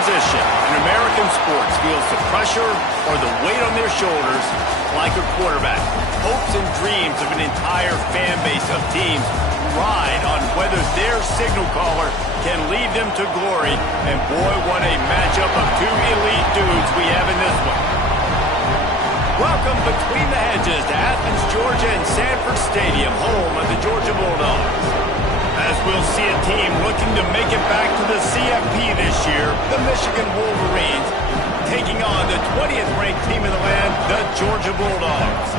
position in American sports feels the pressure or the weight on their shoulders like a quarterback. Hopes and dreams of an entire fan base of teams ride on whether their signal caller can lead them to glory. And boy, what a matchup of two elite dudes we have in this one. Welcome between the hedges to Athens, Georgia and Sanford Stadium, home of the Georgia Bulldogs. As we'll see a team looking to make it back to the CFP this year, the Michigan Wolverines, taking on the 20th ranked team in the land, the Georgia Bulldogs.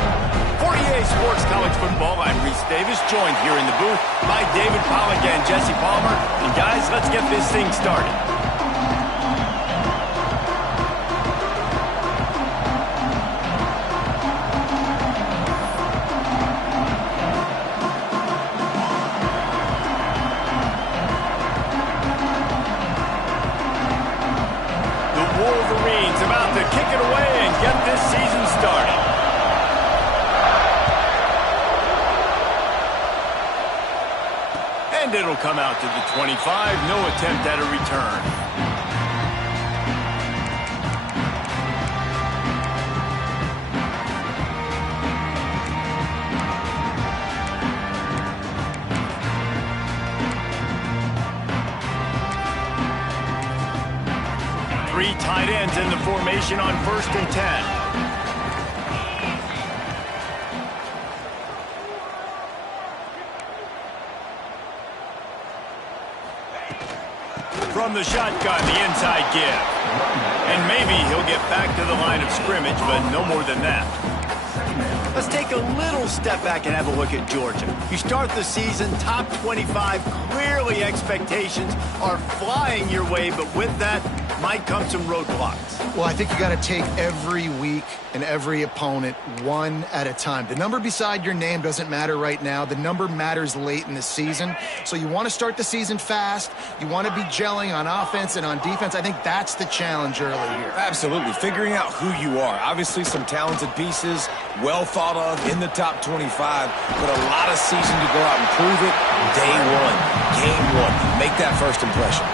For EA Sports College Football, I'm Reese Davis, joined here in the booth by David Pollack and Jesse Palmer. And guys, let's get this thing started. The Wolverines about to kick it away and get this season started. And it'll come out to the 25. No attempt at a return. Three tight ends in the formation on 1st and 10. From the shotgun, the inside give. And maybe he'll get back to the line of scrimmage, but no more than that. Let's take a little step back and have a look at Georgia. You start the season top 25. Clearly expectations are flying your way, but with that might come some roadblocks. Well, I think you got to take every week and every opponent one at a time. The number beside your name doesn't matter right now. The number matters late in the season. So you want to start the season fast. You want to be gelling on offense and on defense. I think that's the challenge early here. Absolutely. Figuring out who you are. Obviously some talented pieces, well thought of in the top 25, but a lot of season to go out and prove it. Day one, game one. Make that first impression.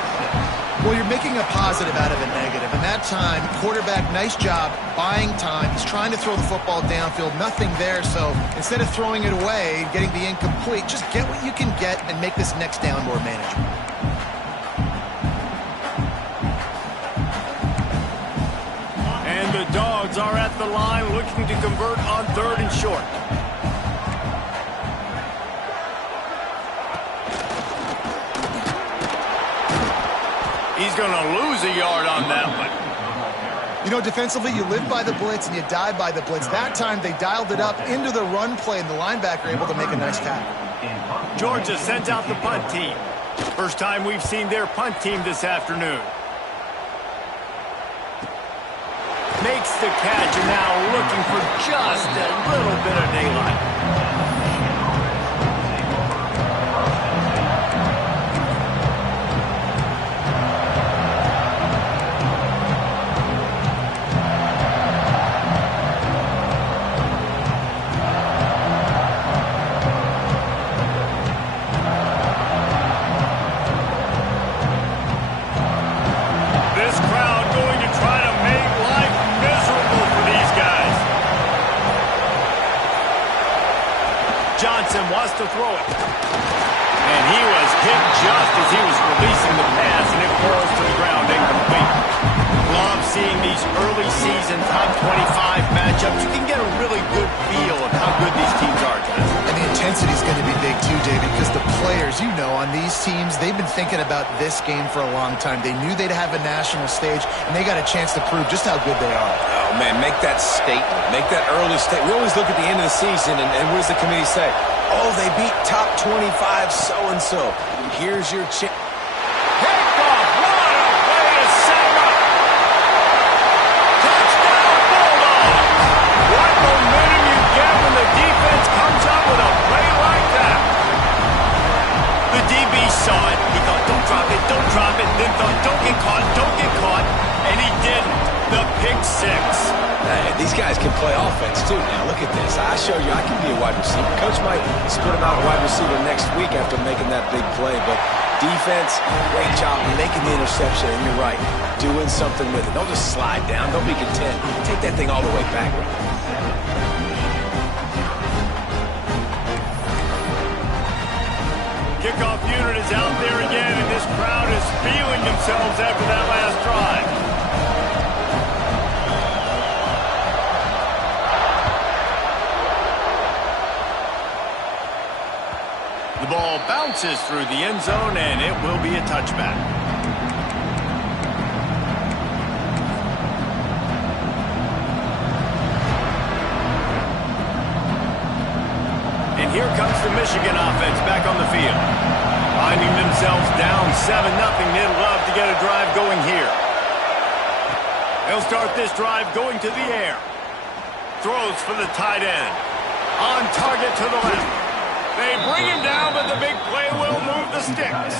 Well, you're making a positive out of a negative. And that time, quarterback, nice job buying time. He's trying to throw the football downfield. Nothing there. So instead of throwing it away, getting the incomplete, just get what you can get and make this next down more manageable. And the Dogs are at the line looking to convert on 3rd and short. He's going to lose a yard on that one. You know, defensively, you live by the blitz and you die by the blitz. That time, they dialed it up into the run play, and the linebacker able to make a nice tackle. Georgia sends out the punt team. First time we've seen their punt team this afternoon. Makes the catch, and now looking for just a little bit of daylight. Wants to throw it. And he was hit just as he was releasing the pass, and it falls to the ground incomplete. Love seeing these early season top 25 matchups. You can get a really good feel of how good these teams are, guys. And the intensity is going to be big too, David, because the players, you know, on these teams, they've been thinking about this game for a long time. They knew they'd have a national stage, and they got a chance to prove just how good they are. Oh, man, make that statement. Make that early statement. We always look at the end of the season, and what does the committee say? Oh, they beat top 25 so-and-so. Here's your chance. Kickoff! What a way to set him up! Touchdown, Bulldogs! What momentum you get when the defense comes up with a play like that. The DB saw it. He thought, don't drop it. Then thought, don't get caught. And he didn't. The pick six. These guys can play offense, too. Now, look at this. I show you I can be a wide receiver. Coach might split him out a wide receiver next week after making that big play, but Defense, great job making the interception, and you're right, doing something with it. Don't just slide down. Don't be content. Take that thing all the way back. Kickoff unit is out there again, and this crowd is feeling themselves after that last drive. The ball bounces through the end zone, and it will be a touchback. And here comes the Michigan offense back on the field. Finding themselves down 7-0, they'd love to get a drive going here. They'll start this drive going to the air. Throws for the tight end. On target to the left. They bring him down, but the big play will move the sticks.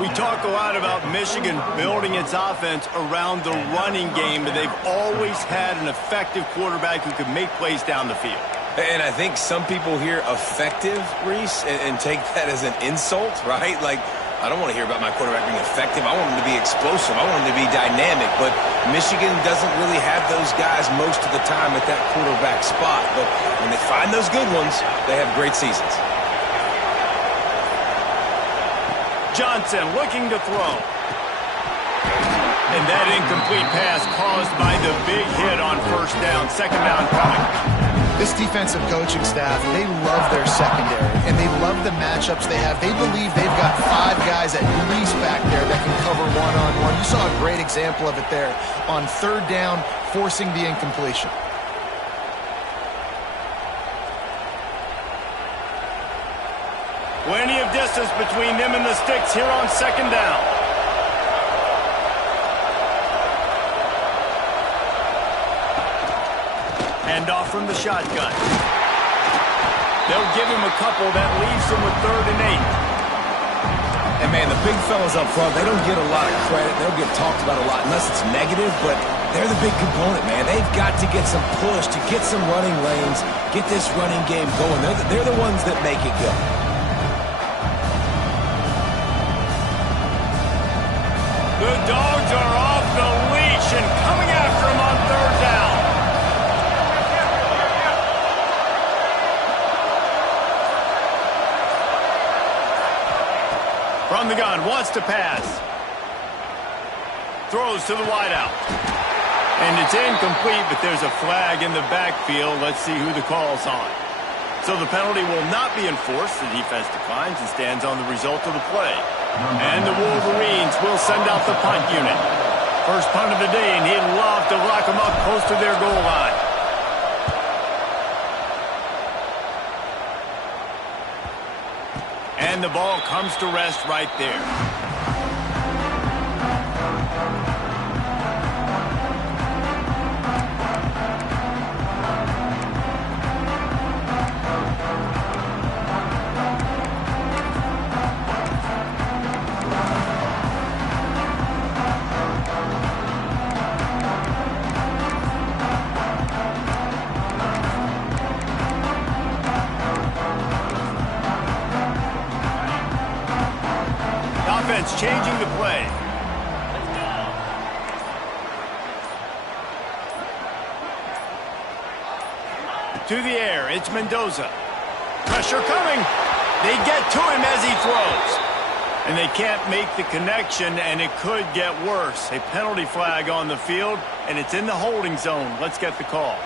We talk a lot about Michigan building its offense around the running game, but they've always had an effective quarterback who can make plays down the field. And I think some people hear effective, Reese, and take that as an insult, right? Like, I don't want to hear about my quarterback being effective. I want him to be explosive. I want him to be dynamic. But Michigan doesn't really have those guys most of the time at that quarterback spot. But when they find those good ones, they have great seasons. Johnson looking to throw. And that incomplete pass caused by the big hit on first down. Second down coming. This defensive coaching staff, they love their secondary, and they love the matchups they have. They believe they've got 5 guys at least back there that can cover one-on-one. You saw a great example of it there on third down, forcing the incompletion. Plenty of distance between them and the sticks here on second down. Hand off from the shotgun. They'll give him a couple. That leaves him with 3rd and 8. And, man, the big fellas up front, they don't get a lot of credit. They don't get talked about a lot unless it's negative, but they're the big component, man. They've got to get some push, to get some running lanes, get this running game going. They're the ones that make it go. The Dogs are off the leash and coming after him on 3rd down. From the gun, wants to pass. Throws to the wideout. And it's incomplete, but there's a flag in the backfield. Let's see who the call's on. So the penalty will not be enforced. The defense declines and stands on the result of the play. And the Wolverines will send out the punt unit. First punt of the day, and he'd love to lock them up close to their goal line. And the ball comes to rest right there. Changing the play. To the air, it's Mendoza. Pressure coming. They get to him as he throws. And they can't make the connection, and it could get worse. A penalty flag on the field, and it's in the holding zone. Let's get the call.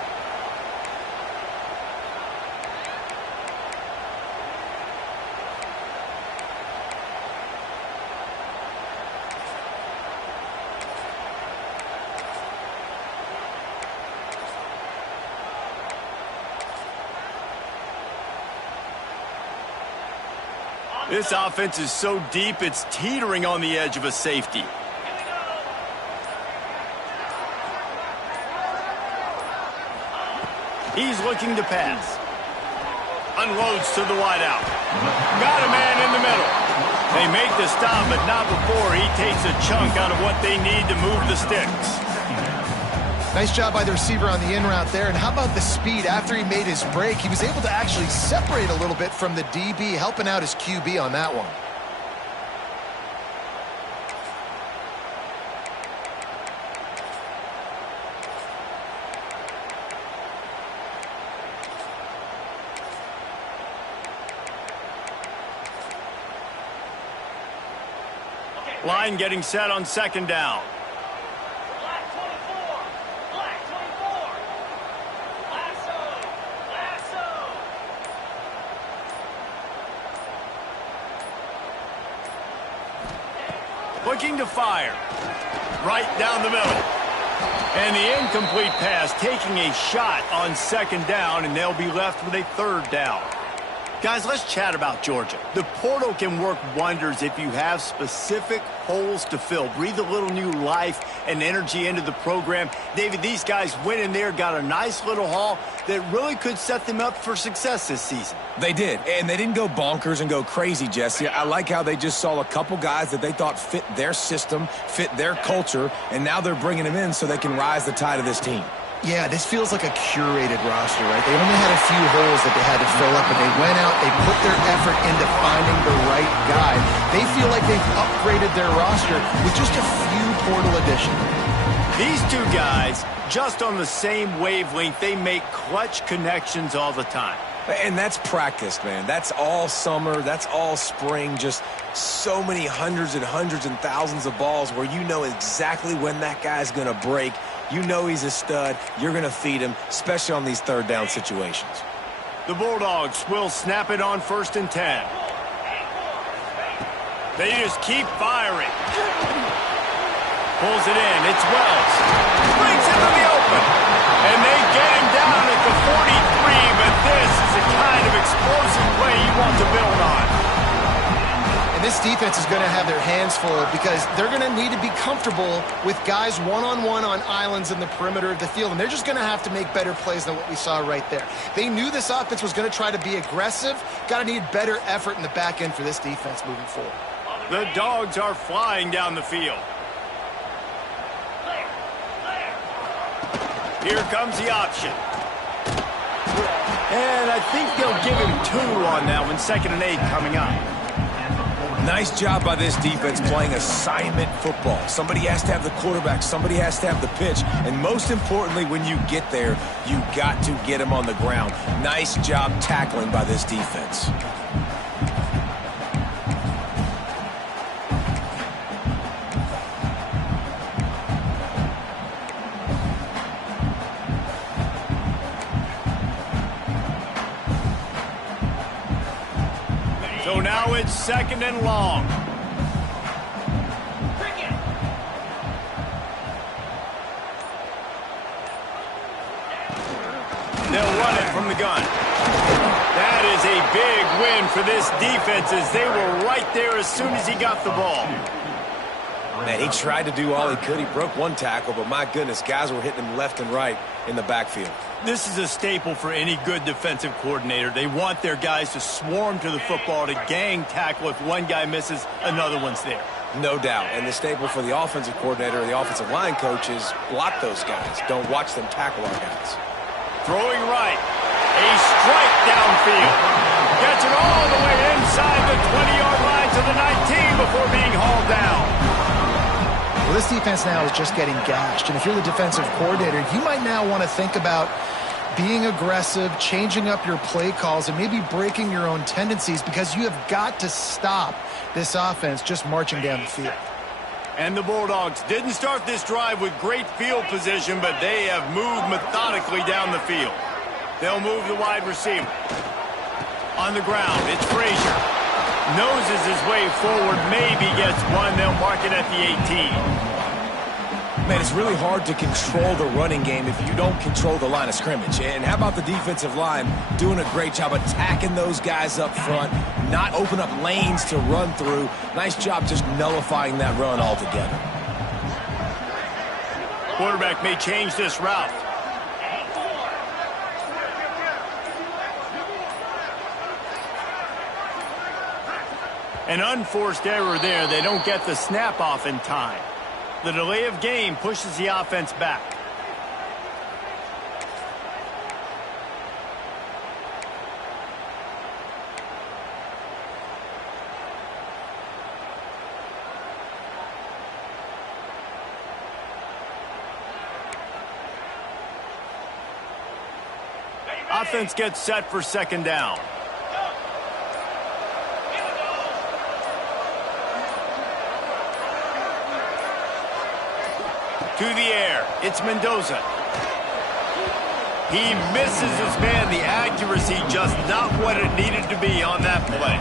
This offense is so deep, it's teetering on the edge of a safety. He's looking to pass. Unloads to the wideout. Got a man in the middle. They make the stop, but not before he takes a chunk out of what they need to move the sticks. Nice job by the receiver on the in route there. And how about the speed? After he made his break, he was able to actually separate a little bit from the DB, helping out his QB on that one. Line getting set on second down. Looking to fire. Right down the middle. And the incomplete pass taking a shot on second down, and they'll be left with a third down. Guys, let's chat about Georgia. The portal can work wonders if you have specific holes to fill. Breathe a little new life and energy into the program. David, these guys went in there, got a nice little haul that really could set them up for success this season. They did, and they didn't go bonkers and go crazy, Jesse. I like how they just saw a couple guys that they thought fit their system, fit their culture, and now they're bringing them in so they can rise the tide of this team. Yeah, this feels like a curated roster, right? They only had a few holes that they had to fill up, and they went out, they put their effort into finding the right guy. They feel like they've upgraded their roster with just a few portal additions. These two guys, just on the same wavelength, they make clutch connections all the time. And that's practice, man. That's all summer. That's all spring. Just so many hundreds and thousands of balls where you know exactly when that guy's going to break. You know he's a stud. You're going to feed him, especially on these third down situations. The Bulldogs will snap it on 1st and 10. They just keep firing. Pulls it in. It's Wells. Brings him to the open. And they get him down at the 43, but this is the kind of explosive play you want to build on. And this defense is going to have their hands full because they're going to need to be comfortable with guys one-on-one on islands in the perimeter of the field, and they're just going to have to make better plays than what we saw right there. They knew this offense was going to try to be aggressive. Got to need better effort in the back end for this defense moving forward. The Dogs are flying down the field. Here comes the option. And I think they'll give him 2 on that one. 2nd and 8 coming up. Nice job by this defense playing assignment football. Somebody has to have the quarterback. Somebody has to have the pitch. And most importantly, when you get there, you got to get him on the ground. Nice job tackling by this defense. So now it's 2nd and long. They'll run it from the gun. That is a big win for this defense as they were right there as soon as he got the ball. Man, he tried to do all he could. He broke one tackle, but my goodness, guys were hitting him left and right in the backfield. This is a staple for any good defensive coordinator. They want their guys to swarm to the football, to gang tackle. If one guy misses, another one's there. No doubt. And the staple for the offensive coordinator or the offensive line coach is block those guys. Don't watch them tackle our guys. Throwing right. A strike downfield. Gets it all the way inside the 20-yard line to the 19 before being hauled down. Well, this defense now is just getting gashed. And if you're the defensive coordinator, you might now want to think about being aggressive, changing up your play calls, and maybe breaking your own tendencies because you have got to stop this offense just marching down the field. And the Bulldogs didn't start this drive with great field position, but they have moved methodically down the field. They'll move the wide receiver. On the ground, it's Frazier. Noses his way forward, maybe gets one. They'll mark it at the 18. Man, it's really hard to control the running game if you don't control the line of scrimmage. And how about the defensive line doing a great job attacking those guys up front, not open up lanes to run through. Nice job just nullifying that run altogether. Quarterback may change this route. An unforced error there. They don't get the snap off in time. The delay of game pushes the offense back. Offense gets set for 2nd down. To the air. It's Mendoza. He misses his man. The accuracy just not what it needed to be on that play.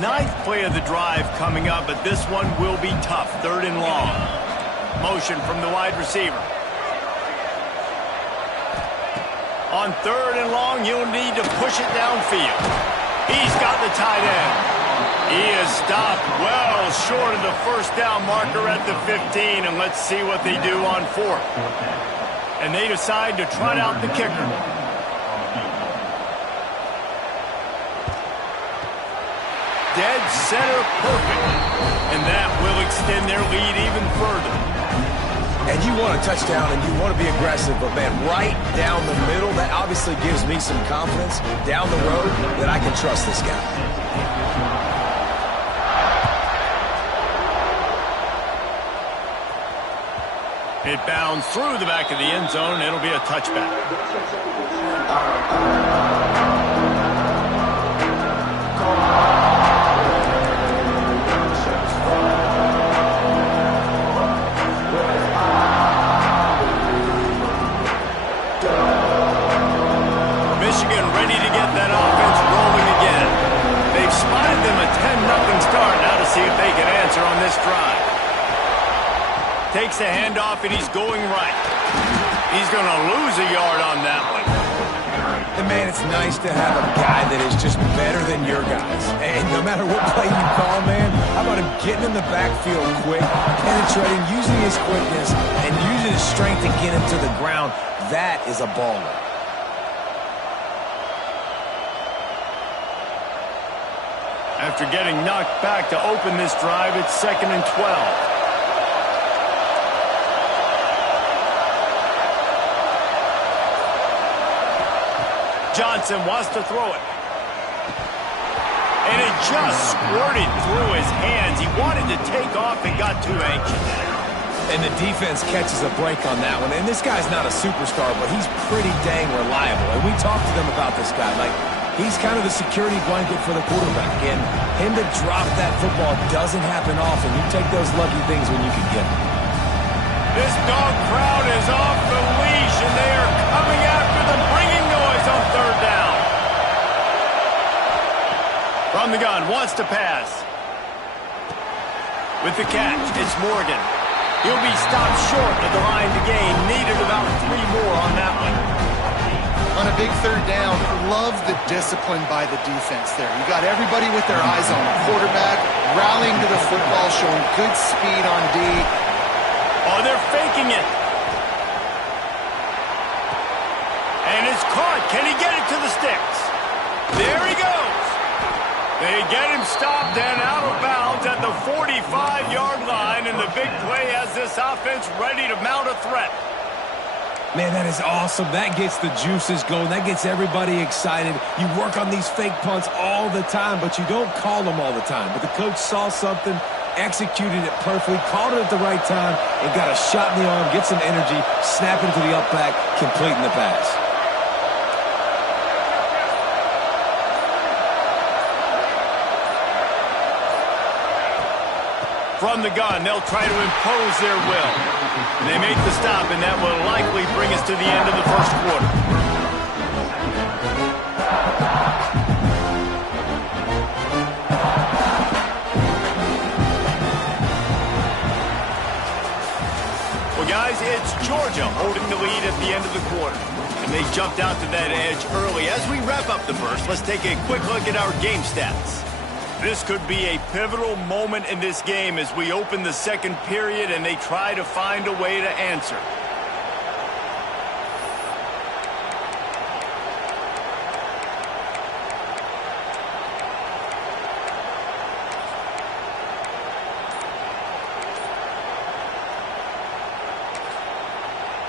Ninth play of the drive coming up, but this one will be tough. 3rd and long. Motion from the wide receiver. On 3rd and long, you'll need to push it downfield. He's got the tight end. He is stopped well short of the first down marker at the 15, and let's see what they do on 4th. And they decide to trot out the kicker. Dead center perfect. And that will extend their lead even further. And you want a touchdown and you want to be aggressive, but man, right down the middle, that obviously gives me some confidence down the road that I can trust this guy. It bounds through the back of the end zone. It'll be a touchback. Michigan ready to get that offense rolling again. They've spotted them a 10-0 start. Now to see if they can answer on this drive. Takes the handoff and he's going right. He's going to lose a yard on that one. And man, it's nice to have a guy that is just better than your guys. And no matter what play you call, man, how about him getting in the backfield quick, penetrating, using his quickness, and using his strength to get him to the ground. That is a baller. After getting knocked back to open this drive, it's 2nd and 12. Johnson wants to throw it. And it just squirted through his hands. He wanted to take off and got too anxious. And the defense catches a break on that one. And this guy's not a superstar, but he's pretty dang reliable. And we talked to them about this guy. Like, he's kind of the security blanket for the quarterback. And him to drop that football doesn't happen often. You take those lucky things when you can get them. This dog crowd is off the leash, and they are coming after them, bringing noise on 3rd down. From the gun, wants to pass. With the catch, it's Morgan. He'll be stopped short of the line to gain. Needed about 3 more on that one. On a big 3rd down, love the discipline by the defense there. You got everybody with their eyes on the quarterback, rallying to the football, showing good speed on D. Oh, they're faking it. And it's caught. Can he get it to the sticks? There he goes. They get him stopped and out of bounds at the 45-yard line, and the big play has this offense ready to mount a threat. Man, that is awesome. That gets the juices going. That gets everybody excited. You work on these fake punts all the time, but you don't call them all the time. But the coach saw something, executed it perfectly, called it at the right time, and got a shot in the arm, get some energy, snap into the up back, completing the pass. From the gun, they'll try to impose their will. They make the stop, and that will likely bring us to the end of the first quarter. Well, guys, it's Georgia holding the lead at the end of the quarter. And they jumped out to that edge early. As we wrap up the first, let's take a quick look at our game stats. This could be a pivotal moment in this game as we open the second period and they try to find a way to answer.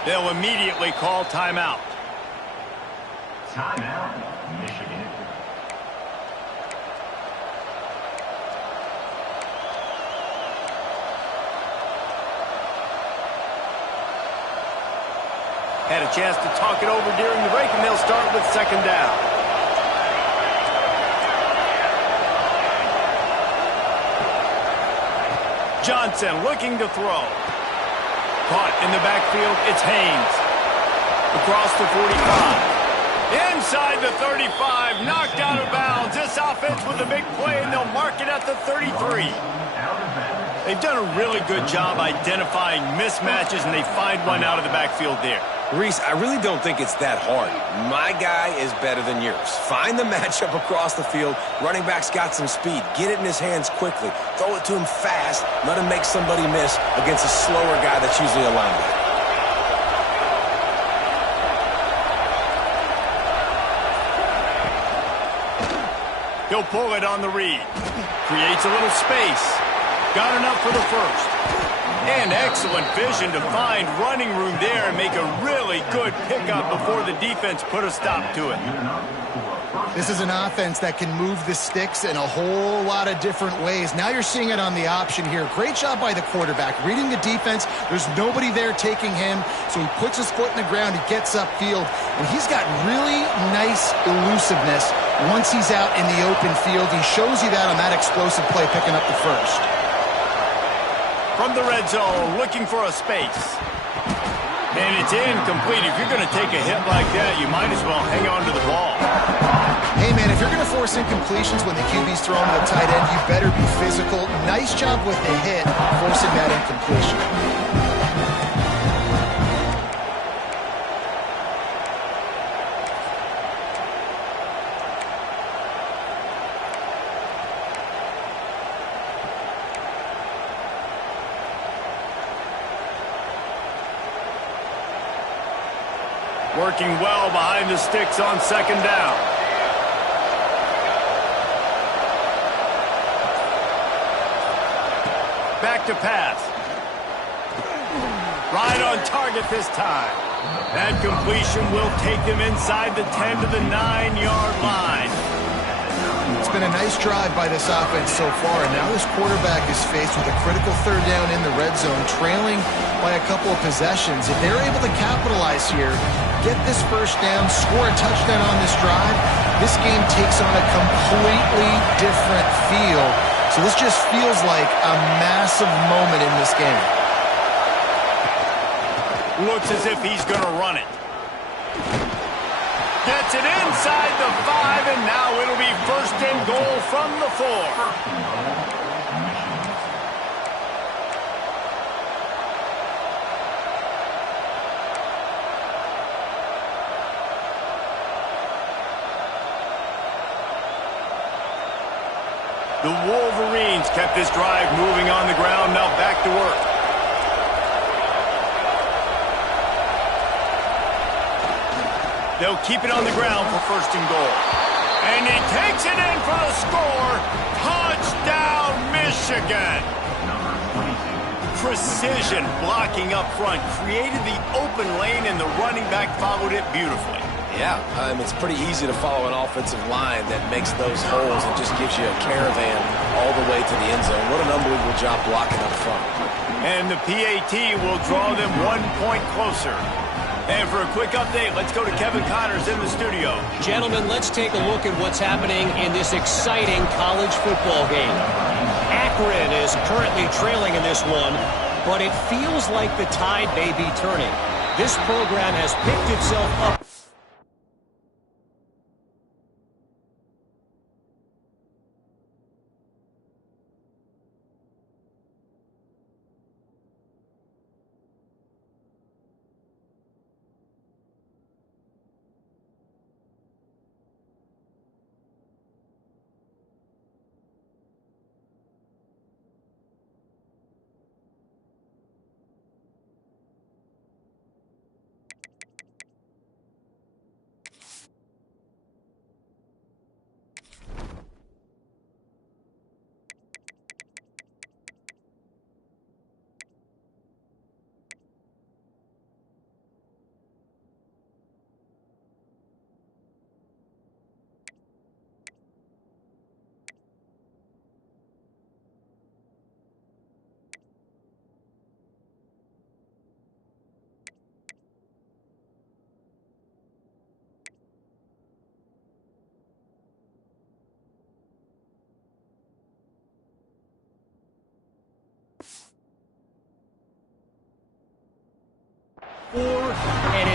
They'll immediately call timeout. Timeout, Michigan. Had a chance to talk it over during the break, and they'll start with second down. Johnson looking to throw. Caught in the backfield, it's Haynes. Across the 45. Inside the 35, knocked out of bounds. This offense with a big play, and they'll mark it at the 33. They've done a really good job identifying mismatches, and they find one out of the backfield there. Reese, I really don't think it's that hard. My guy is better than yours. Find the matchup across the field. Running back's got some speed. Get it in his hands quickly. Throw it to him fast. Let him make somebody miss against a slower guy that's usually a linebacker. He'll pull it on the read. Creates a little space. Got enough for the first. And excellent vision to find running room there and make a really good pickup before the defense put a stop to it. This is an offense that can move the sticks in a whole lot of different ways. Now you're seeing it on the option here. Great job by the quarterback. Reading the defense, there's nobody there taking him, so he puts his foot in the ground, he gets upfield, and he's got really nice elusiveness once he's out in the open field. He shows you that on that explosive play, picking up the first. From the red zone, looking for a space. And it's incomplete. If you're going to take a hit like that, you might as well hang on to the ball. Hey, man, if you're going to force incompletions when the QB's throwing to the tight end, you better be physical. Nice job with the hit, forcing that incompletion. Working well behind the sticks on second down. Back to pass. Right on target this time. That completion will take them inside the 10 to the 9-yard line. It's been a nice drive by this offense so far, and now this quarterback is faced with a critical third down in the red zone, trailing by a couple of possessions. If they're able to capitalize here, get this first down, score a touchdown on this drive, this game takes on a completely different feel. So this just feels like a massive moment in this game. Looks as if he's going to run it. Gets it inside the 5, and now it'll be first and goal from the 4. The Wolverines kept this drive moving on the ground, now back to work. They'll keep it on the ground for first and goal. And he takes it in for the score. Touchdown, Michigan. Precision blocking up front created the open lane, and the running back followed it beautifully. Yeah, it's pretty easy to follow an offensive line that makes those holes and just gives you a caravan all the way to the end zone. What an unbelievable job blocking up front. And the PAT will draw them 1 point closer. And for a quick update, let's go to Kevin Connors in the studio. Gentlemen, let's take a look at what's happening in this exciting college football game. Akron is currently trailing in this one, but it feels like the tide may be turning. This program has picked itself up.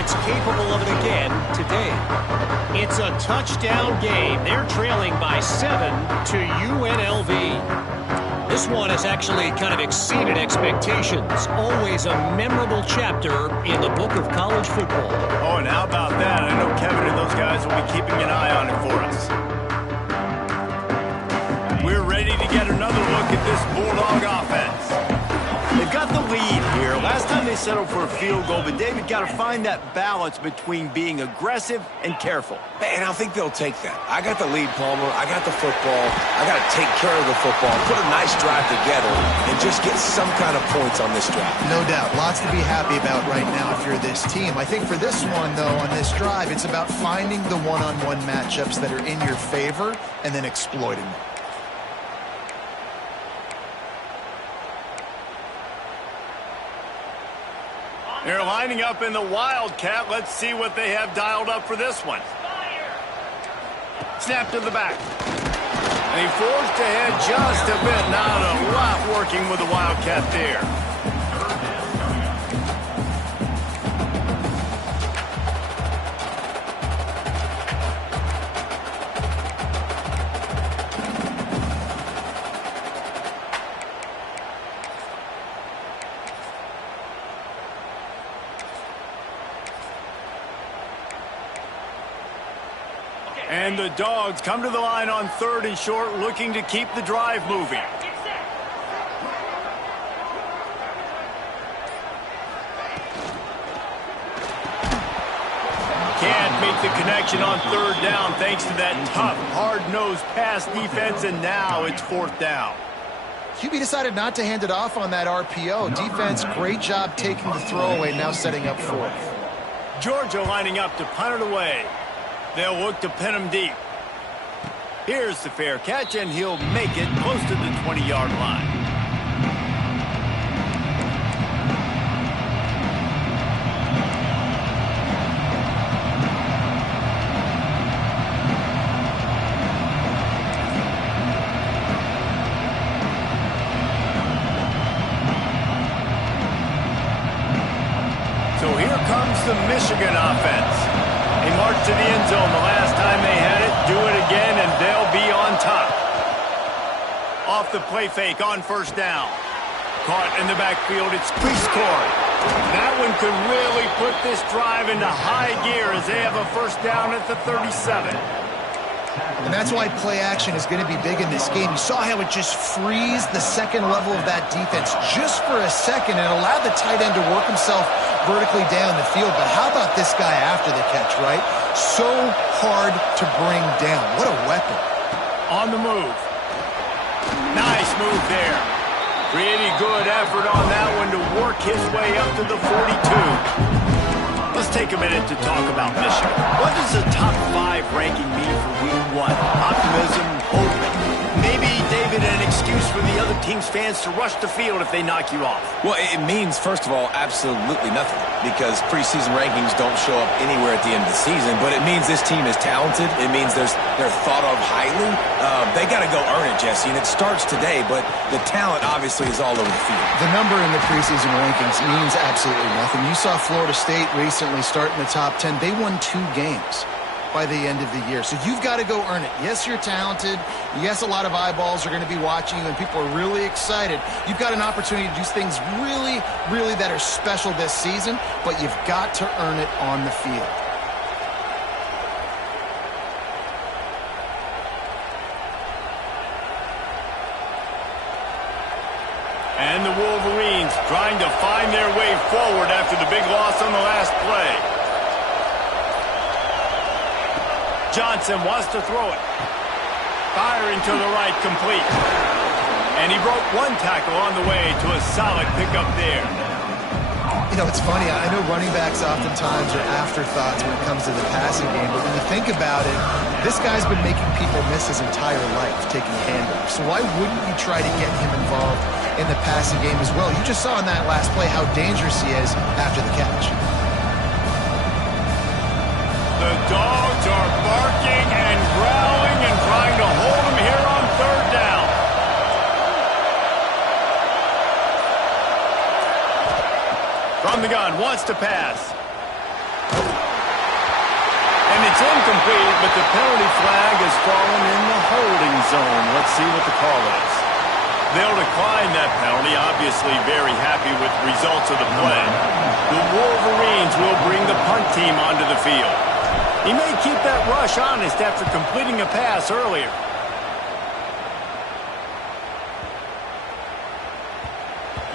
it's capable of it again today. It's a touchdown game. They're trailing by 7 to UNLV. This one has actually kind of exceeded expectations. Always a memorable chapter in the book of college football. Oh, and how about that? I know Kevin and those guys will be keeping an eye on it for us. We're ready to get another look at this Bulldog offense. They've got the lead here. Last time they settled for a field goal, but David got to find that balance between being aggressive and careful. And I think they'll take that. I got the lead, Palmer. I got the football. I got to take care of the football, put a nice drive together, and just get some kind of points on this drive. No doubt. Lots to be happy about right now if you're this team. I think for this one, though, on this drive, it's about finding the one-on-one matchups that are in your favor and then exploiting them. They're lining up in the Wildcat. Let's see what they have dialed up for this one. Snap to the back. And he forced ahead just a bit. Not a lot working with the Wildcat there. And the Dogs come to the line on 3rd and short, looking to keep the drive moving. Can't make the connection on 3rd down thanks to that tough, hard-nosed pass defense, and now it's 4th down. QB decided not to hand it off on that RPO. Defense, great job taking the throwaway, now setting up 4th. Georgia lining up to punt it away. They'll look to pin him deep. Here's the fair catch, and he'll make it close to the 20-yard line. So here comes the Michigan offense. They march to the end zone the last time they had it. Do it again, and they'll be on top. Off the play fake on 1st down. Caught in the backfield. It's Priest Corey. That one could really put this drive into high gear as they have a 1st down at the 37. And that's why play action is going to be big in this game. You saw how it just frees the second level of that defense just for a second and allowed the tight end to work himself vertically down the field. But how about this guy after the catch, right? So hard to bring down. What a weapon. On the move. Nice move there. Pretty good effort on that one to work his way up to the 42. Let's take a minute to talk about Michigan. What does a top 5 ranking mean for week 1? Optimism, hope, maybe, David, an excuse for the other team's fans to rush the field if they knock you off. Well, it means, first of all, absolutely nothing, because preseason rankings don't show up anywhere at the end of the season, but it means this team is talented. It means they're thought of highly. They got to go earn it, Jesse, and it starts today, but the talent obviously is all over the field. The number in the preseason rankings means absolutely nothing. You saw Florida State recently start in the top 10. They won 2 games by the end of the year. So you've got to go earn it. Yes, you're talented. Yes, a lot of eyeballs are going to be watching you, and people are really excited. You've got an opportunity to do things really, really that are special this season, but you've got to earn it on the field. And the Wolverines trying to find their way forward after the big loss on the last play. Johnson wants to throw it. Firing to the right, complete. And he broke 1 tackle on the way to a solid pickup there. You know, it's funny. I know running backs oftentimes are afterthoughts when it comes to the passing game, but when you think about it, this guy's been making people miss his entire life taking handoffs. So why wouldn't you try to get him involved in the passing game as well? You just saw in that last play how dangerous he is after the catch. The Dogs are barking and growling and trying to hold him here on 3rd down. From the gun, wants to pass. It's incomplete, but the penalty flag has fallen in the holding zone. Let's see what the call is. They'll decline that penalty, obviously very happy with the results of the play. The Wolverines will bring the punt team onto the field. He may keep that rush honest after completing a pass earlier.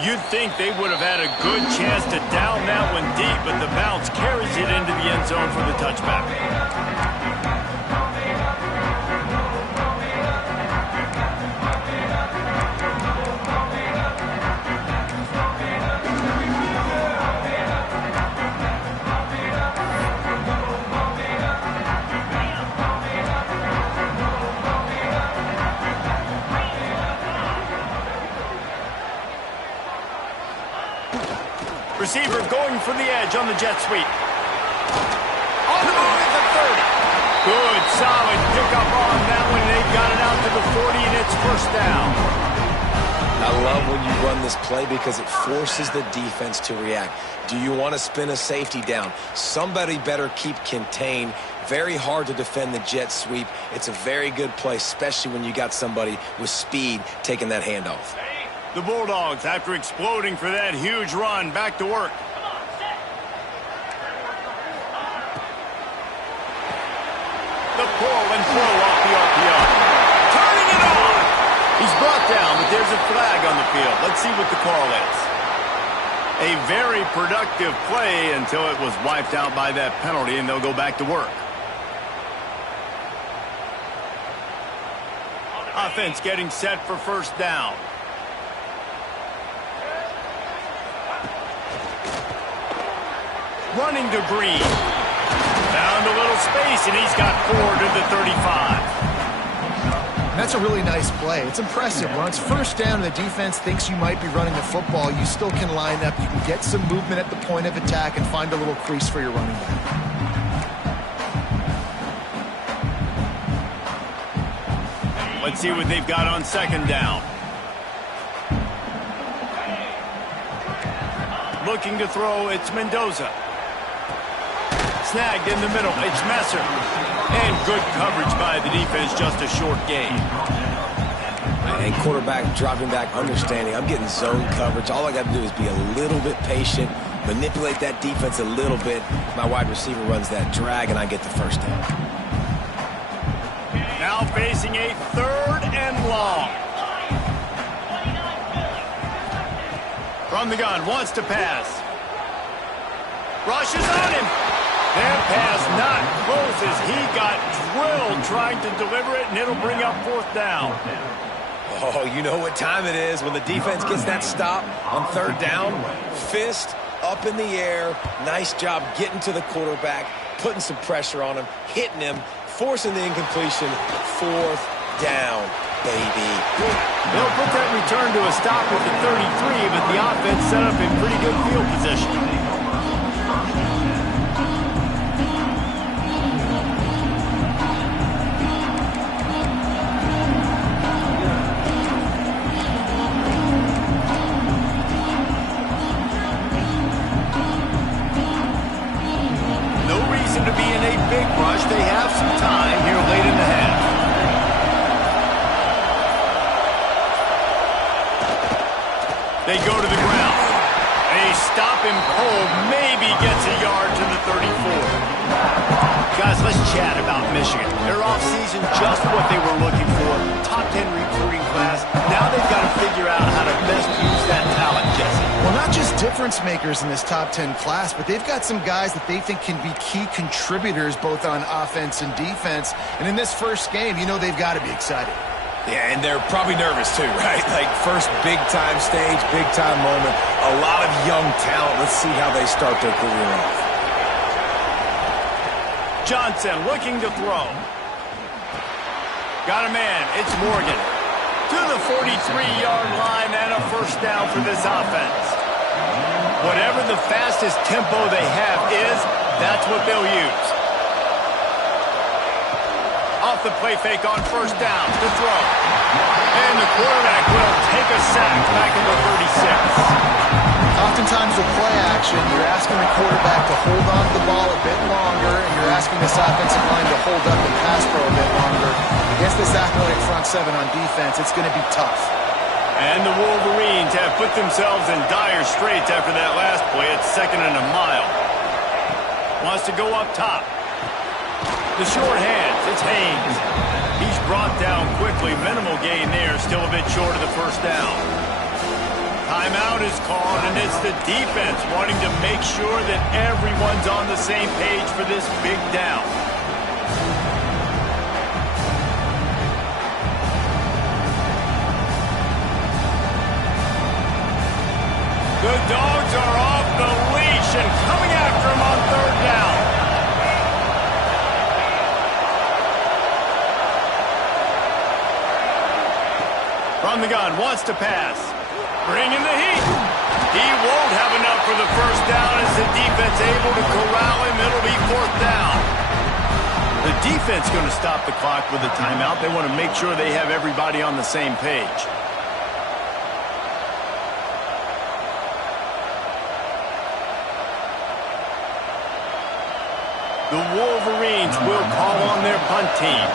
You'd think they would have had a good chance to down that one deep, but the bounce carries it into the end zone for the touchback. Receiver going for the edge on the jet sweep. On the move at the 30. Good, solid pickup on that one. They've got it out to the 40, and it's first down. I love when you run this play because it forces the defense to react. Do you want to spin a safety down? Somebody better keep contained. Very hard to defend the jet sweep. It's a very good play, especially when you got somebody with speed taking that handoff. The Bulldogs, after exploding for that huge run, back to work. The pull and throw off the RPO. Turning it on! He's brought down, but there's a flag on the field. Let's see what the call is. A very productive play until it was wiped out by that penalty, and they'll go back to work. Offense getting set for first down. Running to Green. Found a little space, and he's got 4 to the 35. That's a really nice play. It's impressive. When it's first down and the defense thinks you might be running the football, you still can line up. You can get some movement at the point of attack and find a little crease for your running back. Let's see what they've got on second down. Looking to throw, it's Mendoza. Snagged in the middle, it's Messer. And good coverage by the defense, just a short gain. And quarterback dropping back, understanding. I'm getting zone coverage. All I got to do is be a little bit patient, manipulate that defense a little bit. My wide receiver runs that drag, and I get the first down. Now facing a 3rd and long. From the gun, wants to pass. Rushes on him. That pass not close as he got drilled trying to deliver it, and it'll bring up 4th down. Oh, you know what time it is when the defense gets that stop on 3rd down. Fist up in the air. Nice job getting to the quarterback, putting some pressure on him, hitting him, forcing the incompletion. 4th down, baby. They'll put that return to a stop at the 33, but the offense set up in pretty good field position. To be in a big rush. They have some time here late in the half. They go to the ground. A stop him cold, maybe gets a yard to the 34. Guys, let's chat about Michigan. Their offseason, just what they were looking for. Top 10 recruiting class. Now they've got to figure out how to best use that talent, Jesse. Well, not just difference makers in this top 10 class, but they've got some guys that they think can be key contributors both on offense and defense. And in this first game, you know they've got to be excited. Yeah, and they're probably nervous too, right? Like first big-time stage, big-time moment. A lot of young talent. Let's see how they start their career off. Johnson looking to throw. Got a man. It's Morgan. To the 43-yard line and a first down for this offense. Whatever the fastest tempo they have is, that's what they'll use. Off the play fake on first down to throw. And the quarterback will take a sack back in the 36. Oftentimes with play action, you're asking the quarterback to hold on to the ball a bit longer, and you're asking this offensive line this athletic front seven on defense, it's going to be tough. And the Wolverines have put themselves in dire straits after that last play. It's 2nd and a mile. Wants to go up top. The short hands, it's Haynes. He's brought down quickly. Minimal gain there, still a bit short of the first down. Timeout is called, and it's the defense wanting to make sure that everyone's on the same page for this big down. The Dogs are off the leash and coming after him on 3rd down. From the gun, wants to pass. Bringing the heat. He won't have enough for the first down as the defense able to corral him. It'll be 4th down. The defense going to stop the clock with a timeout. They want to make sure they have everybody on the same page. The Wolverines will call on their punt team.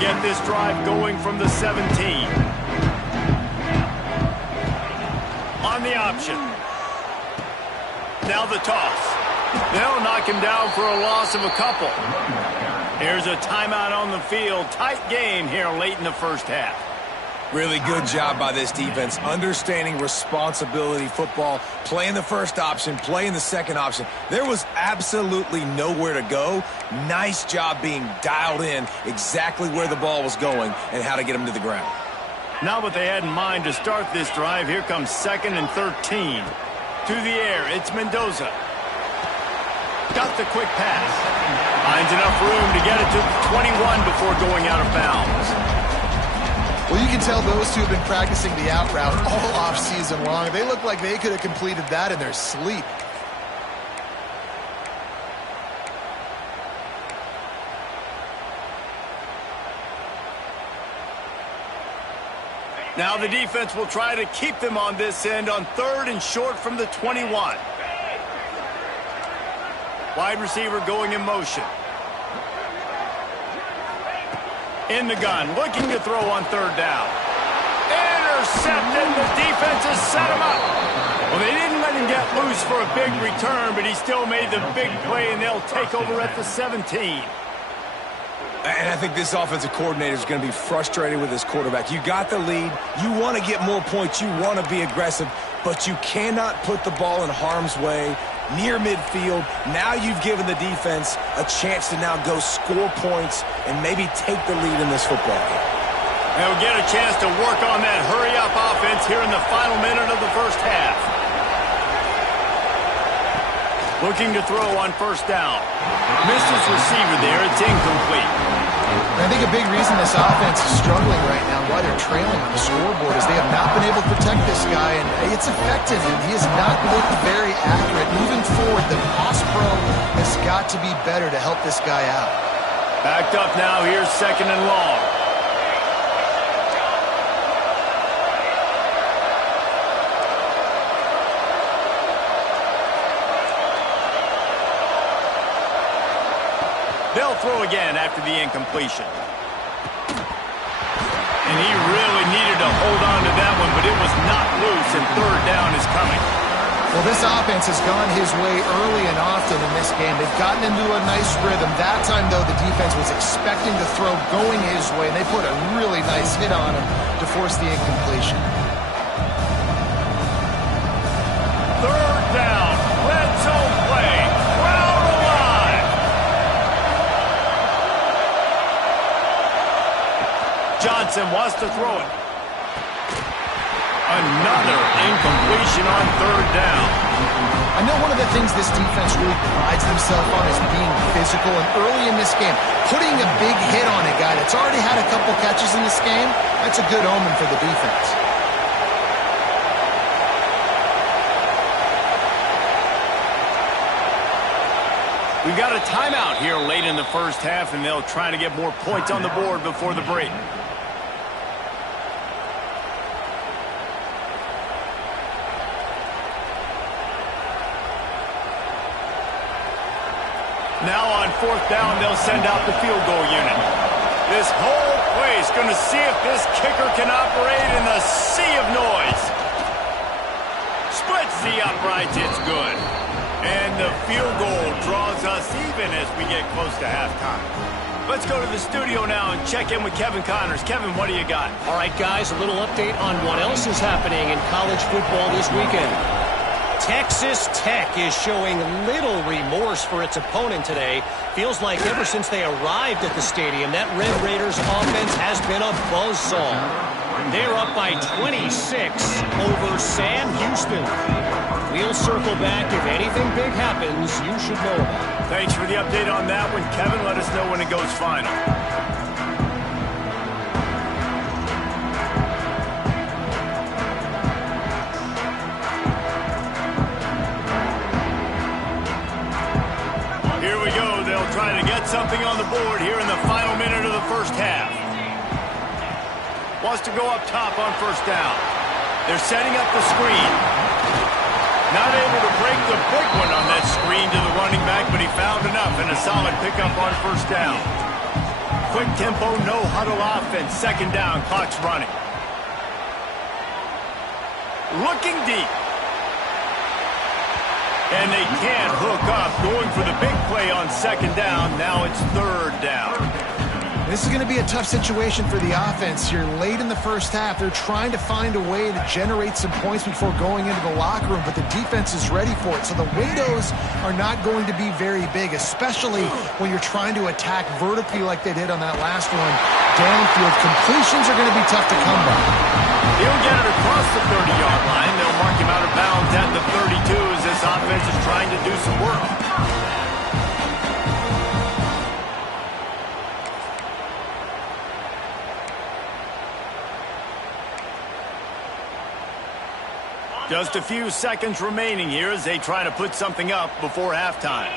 Get this drive going from the 17. On the option. Now the toss. They'll knock him down for a loss of a couple. Here's a timeout on the field. Tight game here late in the first half. Really good job by this defense, understanding responsibility football, playing the first option, playing the second option. There was absolutely nowhere to go. Nice job being dialed in exactly where the ball was going and how to get him to the ground. Now what they had in mind to start this drive, here comes 2nd and 13. To the air, it's Mendoza. Got the quick pass. Finds enough room to get it to the 21 before going out of bounds. Well, you can tell those two have been practicing the out route all off-season long. They look like they could have completed that in their sleep. Now the defense will try to keep them on this end on 3rd and short from the 21. Wide receiver going in motion. In the gun, looking to throw on 3rd down. Intercepted, the defense has set him up. Well, they didn't let him get loose for a big return, but he still made the big play, and they'll take over at the 17. And I think this offensive coordinator is going to be frustrated with his quarterback. You got the lead. You want to get more points. You want to be aggressive, but you cannot put the ball in harm's way near midfield. Now you've given the defense a chance to now go score points and maybe take the lead in this football game. They'll get a chance to work on that hurry-up offense here in the final minute of the first half. Looking to throw on 1st down. Missed his receiver there. It's incomplete. I think a big reason this offense is struggling right now, why they're trailing on the scoreboard, is they have not been able to protect this guy, and it's affected him. He has not looked very accurate. Moving forward, the pass pro has got to be better to help this guy out. Backed up now. Here's 2nd and long. They'll throw again after the incompletion. And he really needed to hold on to that one, but it was not loose, and 3rd down is coming. Well, this offense has gone his way early and often in this game. They've gotten into a nice rhythm. That time, though, the defense was expecting the throw going his way, and they put a really nice hit on him to force the incompletion. 3rd down, red zone play, crowd alive. Johnson wants to throw it. Another incompletion on 3rd down. I know one of the things this defense really prides themselves on is being physical, and early in this game, putting a big hit on a guy that's already had a couple catches in this game, that's a good omen for the defense. We've got a timeout here late in the first half, and they'll try to get more points on the board before the break. Now on fourth down, they'll send out the field goal unit. This whole place going to see if this kicker can operate in the sea of noise. Splits the uprights, it's good. And the field goal draws us even as we get close to halftime. Let's go to the studio now and check in with Kevin Connors. Kevin, what do you got? All right, guys, a little update on what else is happening in college football this weekend. Texas Tech is showing little remorse for its opponent today. Feels like ever since they arrived at the stadium, that Red Raiders offense has been a buzzsaw. They're up by 26 over Sam Houston. We'll circle back. If anything big happens, you should know about it. Thanks for the update on that one, Kevin. Let us know when it goes final. Here we go. They'll try to get something on the board here in the final minute of the first half. Wants to go up top on first down. They're setting up the screen. Not able to break the big one on that screen to the running back, but he found enough and a solid pickup on first down. Quick tempo, no huddle offense. Second down, clock's running. Looking deep. And they can't hook up. Going for the big play on second down. Now it's third down. This is going to be a tough situation for the offense here. Late in the first half, they're trying to find a way to generate some points before going into the locker room, but the defense is ready for it. So the windows are not going to be very big, especially when you're trying to attack vertically like they did on that last one. Downfield completions are going to be tough to come by. He'll get it across the 30-yard line. They'll mark him out of bounds at the 32 as this offense is trying to do some work. Just a few seconds remaining here as they try to put something up before halftime.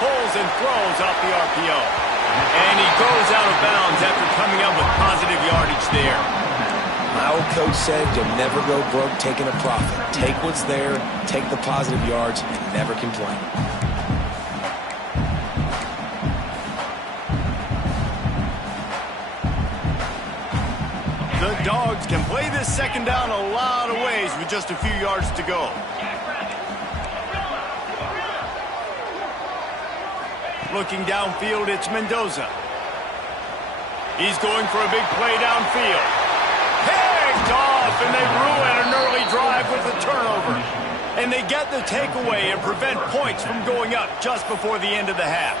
Pulls and throws off the RPO. And he goes out of bounds after coming up with positive yardage there. My old coach said you'll never go broke taking a profit. Take what's there, take the positive yards, and never complain. The Dogs can play this second down a lot of ways with just a few yards to go. Looking downfield, it's Mendoza. He's going for a big play downfield. Picked off, and they ruin an early drive with a turnover. And they get the takeaway and prevent points from going up just before the end of the half.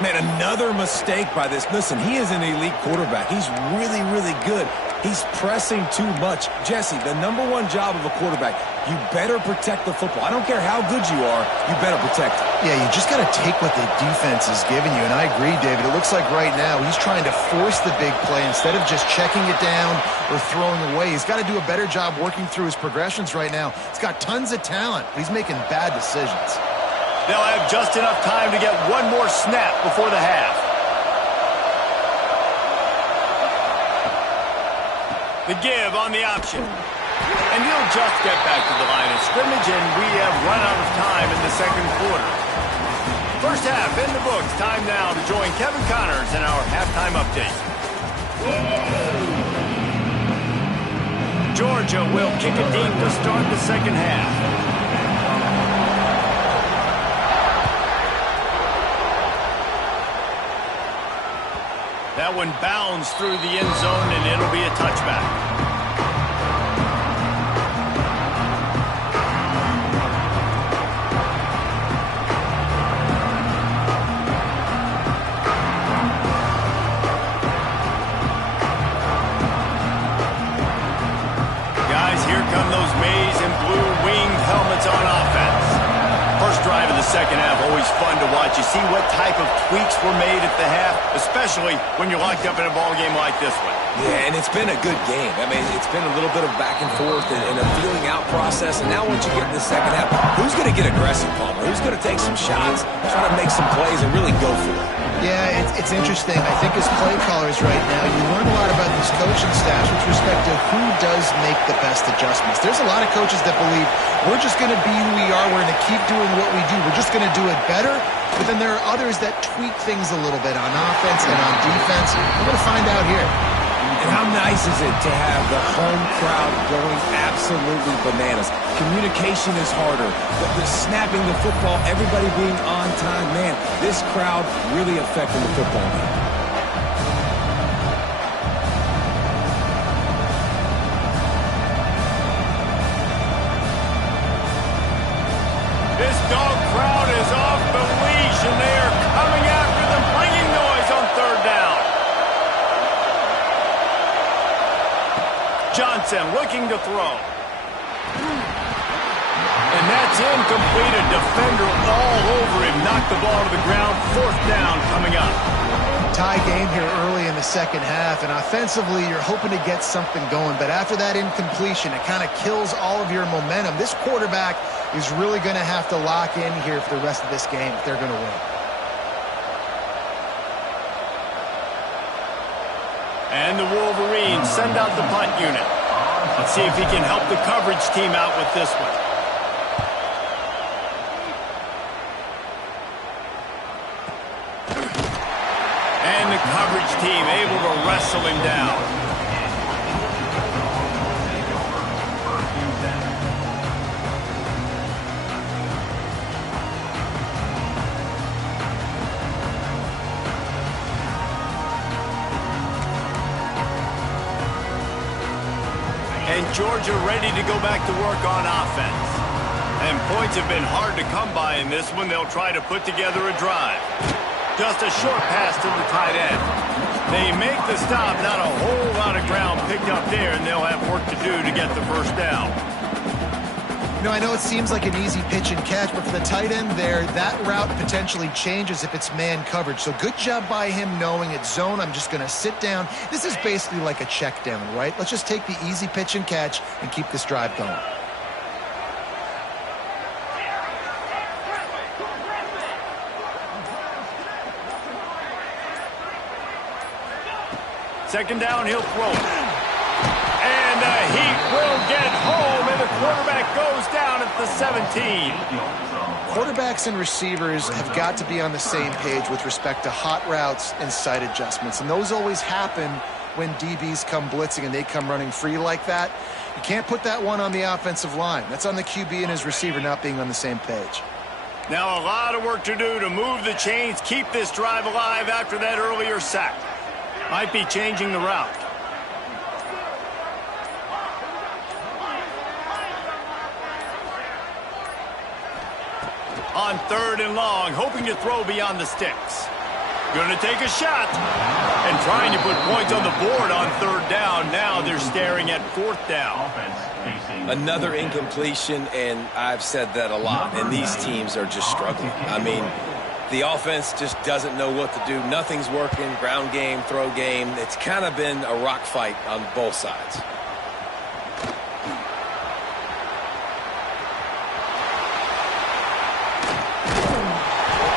Man, another mistake by this. Listen, he is an elite quarterback. He's really, really good. He's pressing too much. Jesse, the number one job of a quarterback, you better protect the football. I don't care how good you are, you better protect it. Yeah, you just got to take what the defense is giving you. And I agree, David. It looks like right now he's trying to force the big play instead of just checking it down or throwing away. He's got to do a better job working through his progressions right now. He's got tons of talent, but he's making bad decisions. They'll have just enough time to get one more snap before the half. The give on the option. And he'll just get back to the line of scrimmage, and we have run out of time in the second quarter. First half in the books. Time now to join Kevin Connors in our halftime update. Georgia will kick it deep to start the second half. That one bounds through the end zone, and it'll be a touchback. Guys, here come those maize and blue winged helmets on offense. First drive of the second half always fun to watch. You see what type of tweaks were made at the half, especially when you're locked up in a ball game like this one. Yeah, and it's been a good game. I mean, it's been a little bit of back and forth and a feeling out process. And now once you get in the second half, who's going to get aggressive, Palmer? Who's going to take some shots, try to make some plays, and really go for it? Yeah, it's interesting. I think as play callers right now, you learn a lot about these coaching staffs with respect to who does make the best adjustments. There's a lot of coaches that believe we're just going to be who we are. We're going to keep doing what we do. We're just going to do it better. But then there are others that tweak things a little bit on offense and on defense. We're going to find out here. And how nice is it to have the home crowd going absolutely bananas? Communication is harder. The snapping the football, everybody being on time. Man, this crowd really affecting the football game. This dog crowd is off the leash, and they are coming after them, bringing noise on third down. Johnson looking to throw. And that's incomplete. A defender all over him. Knocked the ball to the ground. Fourth down coming up. Tie game here early in the second half, and offensively you're hoping to get something going, but after that incompletion, it kind of kills all of your momentum. This quarterback is really going to have to lock in here for the rest of this game if they're going to win. And the Wolverines send out the punt unit. Let's see if he can help the coverage team out with this one. And the coverage team able to wrestle him down. And Georgia ready to go back to work on offense. And points have been hard to come by in this one. They'll try to put together a drive. Just a short pass to the tight end. They make the stop. Not a whole lot of ground picked up there, and they'll have work to do to get the first down. You know, I know it seems like an easy pitch and catch, but for the tight end there, that route potentially changes if it's man coverage. So good job by him knowing it's zone. I'm just going to sit down. This is basically like a check down, right? Let's just take the easy pitch and catch and keep this drive going. Second down, he'll throw it. And the Heat will get home, and the quarterback goes down at the 17. Quarterbacks and receivers have got to be on the same page with respect to hot routes and sight adjustments, and those always happen when DBs come blitzing and they come running free like that. You can't put that one on the offensive line. That's on the QB and his receiver not being on the same page. Now a lot of work to do to move the chains, keep this drive alive after that earlier sack. Might be changing the route. On third and long, hoping to throw beyond the sticks. Going to take a shot. And trying to put points on the board on third down. Now they're staring at fourth down. Another incompletion, and I've said that a lot, and these teams are just struggling. I mean, the offense just doesn't know what to do. Nothing's working. Ground game, throw game. It's kind of been a rock fight on both sides.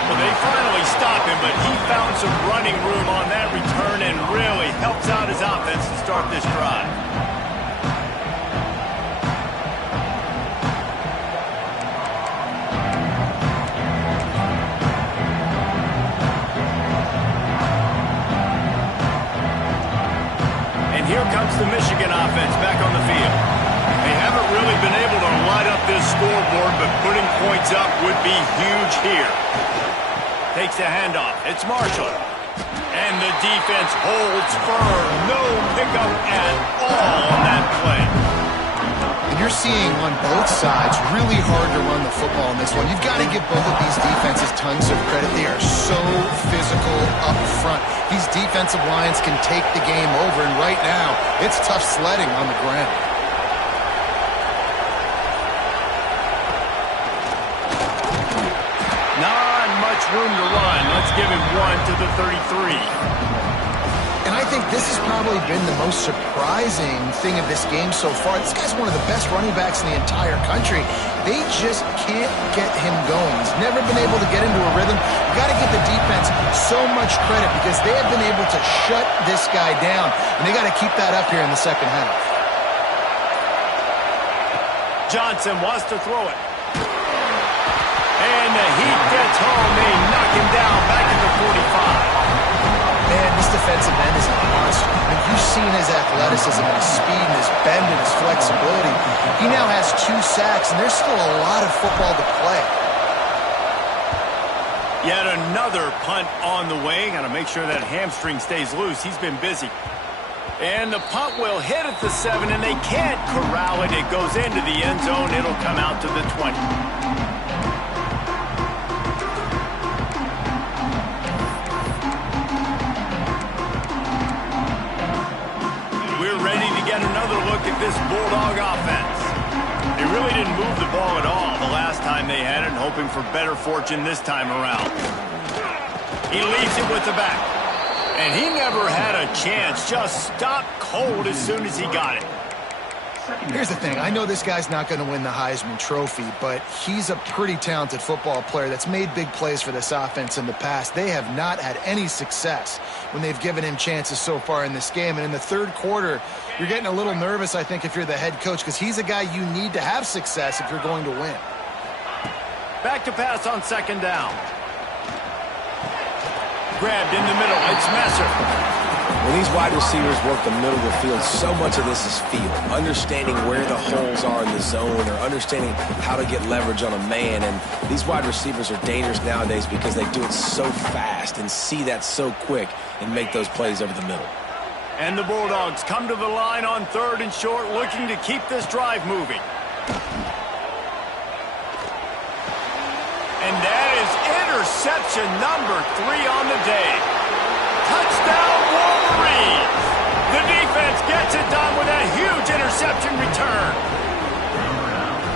Well, they finally stop him, but he found some running room on that return and really helps out his offense to start this drive. Here comes the Michigan offense back on the field. They haven't really been able to light up this scoreboard, but putting points up would be huge here. Takes the handoff. It's Marshall. And the defense holds firm. No pickup at all on that play. And you're seeing on both sides really hard to run the football in this one. You've got to give both of these defenses tons of credit. They are so physical up front. These defensive lines can take the game over, and right now, it's tough sledding on the ground. room to run. Let's give him 1 to the 33. And I think this has probably been the most surprising thing of this game so far. This guy's one of the best running backs in the entire country. They just can't get him going. He's never been able to get into a rhythm. You've got to give the defense so much credit because they have been able to shut this guy down. And they got to keep that up here in the second half. Johnson wants to throw it. And the heat gets home. They knock him down back at the 45. Man, this defensive end is a monster. I mean, you've seen his athleticism and his speed and his bend and his flexibility. He now has 2 sacks, and there's still a lot of football to play. Yet another punt on the way. Got to make sure that hamstring stays loose. He's been busy. And the punt will hit at the 7, and they can't corral it. It goes into the end zone. It'll come out to the 20. At this Bulldog offense. They really didn't move the ball at all the last time they had it, hoping for better fortune this time around. He leaves it with the back. And he never had a chance. Just stopped cold as soon as he got it. Here's the thing. I know this guy's not going to win the Heisman Trophy, but he's a pretty talented football player that's made big plays for this offense in the past. They have not had any success when they've given him chances so far in this game. And in the third quarter, you're getting a little nervous, I think, if you're the head coach, because he's a guy you need to have success if you're going to win. Back to pass on second down. Grabbed in the middle. It's Messer. When these wide receivers work the middle of the field, so much of this is feel. Understanding where the holes are in the zone or understanding how to get leverage on a man. And these wide receivers are dangerous nowadays because they do it so fast and see that so quick and make those plays over the middle. And the Bulldogs come to the line on 3rd and short, looking to keep this drive moving. And that is interception number 3 on the day. Touchdown, Wolverines! The defense gets it done with a huge interception return.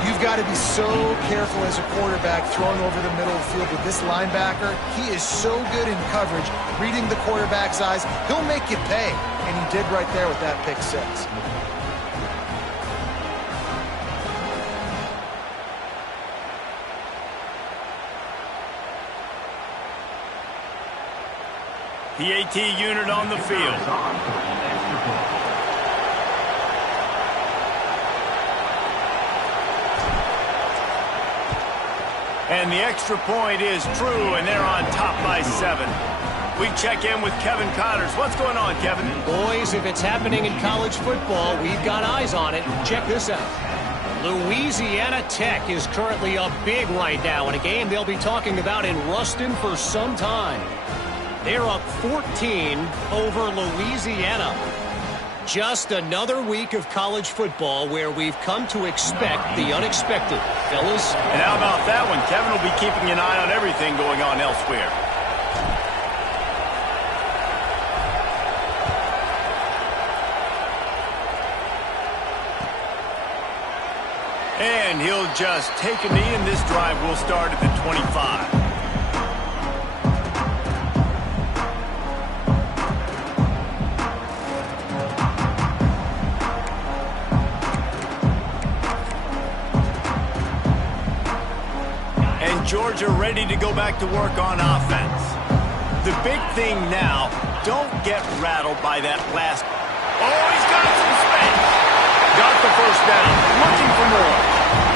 You've got to be so careful as a quarterback throwing over the middle of the field with this linebacker. He is so good in coverage, reading the quarterback's eyes. He'll make you pay, and he did right there with that pick 6. The AT unit on the field. And the extra point is true, and they're on top by 7. We check in with Kevin Connors. What's going on, Kevin? Boys, if it's happening in college football, we've got eyes on it. Check this out. Louisiana Tech is currently up big right now in a game they'll be talking about in Ruston for some time. They're up 14 over Louisiana. Just another week of college football where we've come to expect the unexpected. Fellas? And how about that one? Kevin will be keeping an eye on everything going on elsewhere. And he'll just take a knee, and this drive will start at the 25. Georgia ready to go back to work on offense. The big thing now, don't get rattled by that last. Oh, he's got some space. Got the first down. Looking for more.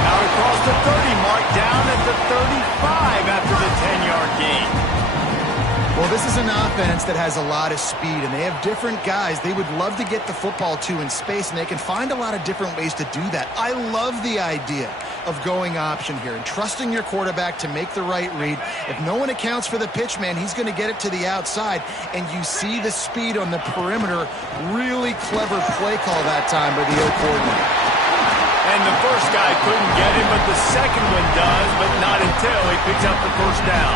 Out across the 30 mark, down at the 35 after the 10-yard gain. Well, this is an offense that has a lot of speed, and they have different guys they would love to get the football to in space, and they can find a lot of different ways to do that. I love the idea of going option here and trusting your quarterback to make the right read. If no one accounts for the pitch man, he's going to get it to the outside, and you see the speed on the perimeter. Really clever play call that time by the O coordinator. And the first guy couldn't get him, but the second one does, but not until he picks up the first down.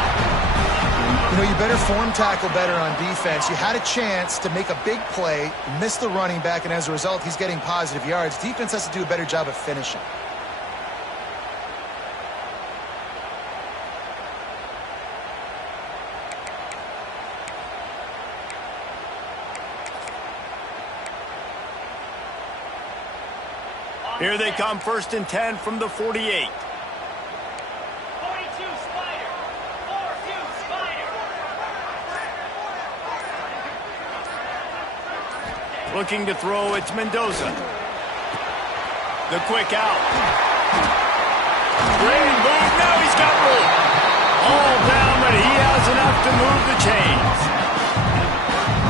You know, you better form tackle better on defense. You had a chance to make a big play, miss the running back, and as a result, he's getting positive yards. Defense has to do a better job of finishing. Here they come, 1st and 10 from the 48. Looking to throw, it's Mendoza. The quick out. Great move, now he's got room. All down, but he has enough to move the chains.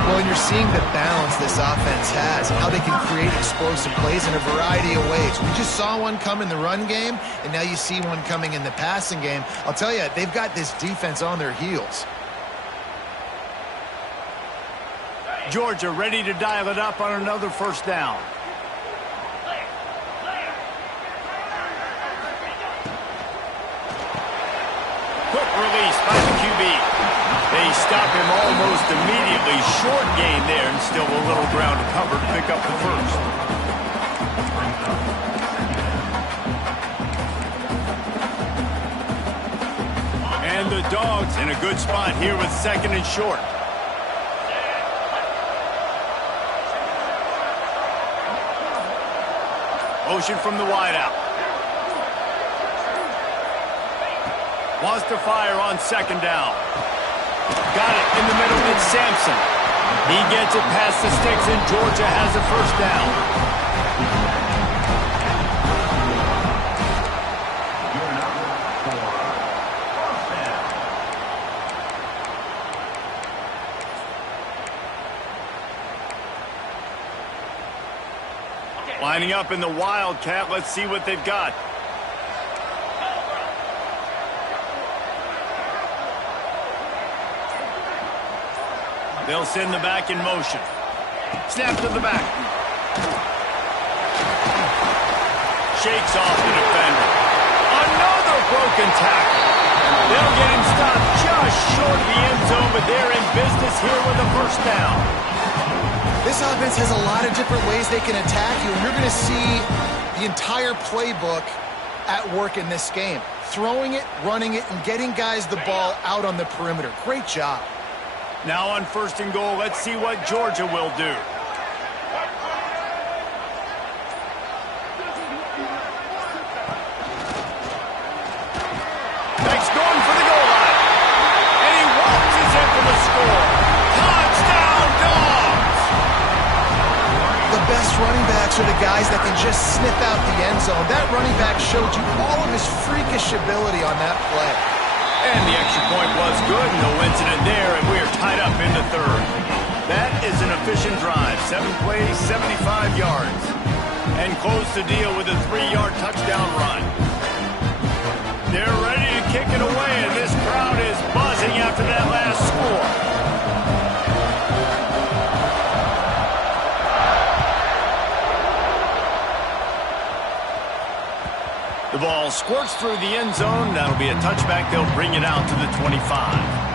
Well, and you're seeing the balance this offense has, how they can create explosive plays in a variety of ways. We just saw one come in the run game, and now you see one coming in the passing game. I'll tell you, they've got this defense on their heels. Georgia ready to dial it up on another 1st down. Quick release by the QB. They stop him almost immediately. Short gain there, and still a little ground to cover to pick up the 1st. And the Dogs in a good spot here with 2nd and short. Motion from the wideout. Wants to fire on 2nd down. Got it in the middle. It's Sampson. He gets it past the sticks, and Georgia has a 1st down. Lining up in the Wildcat. Let's see what they've got. They'll send the back in motion. Snap to the back. Shakes off the defender. Another broken tackle. They'll get him stopped just short of the end zone, but they're in business here with a 1st down. This offense has a lot of different ways they can attack you, and you're going to see the entire playbook at work in this game. Throwing it, running it, and getting guys the ball out on the perimeter. Great job. Now on 1st and goal, let's see what Georgia will do. Next, going for the goal line. And he waltzes in for the score. Touchdown, Dogs! The best running backs are the guys that can just sniff out the end zone. That running back showed you all of his freakish ability on that play. And the extra point was good. No incident there, and we are tied up in the 3rd. That is an efficient drive. 7 plays, 75 yards. And close the deal with a 3-yard touchdown run. They're ready to kick it away, and this crowd is buzzing after that last score. The ball squirts through the end zone. That'll be a touchback. They'll bring it out to the 25.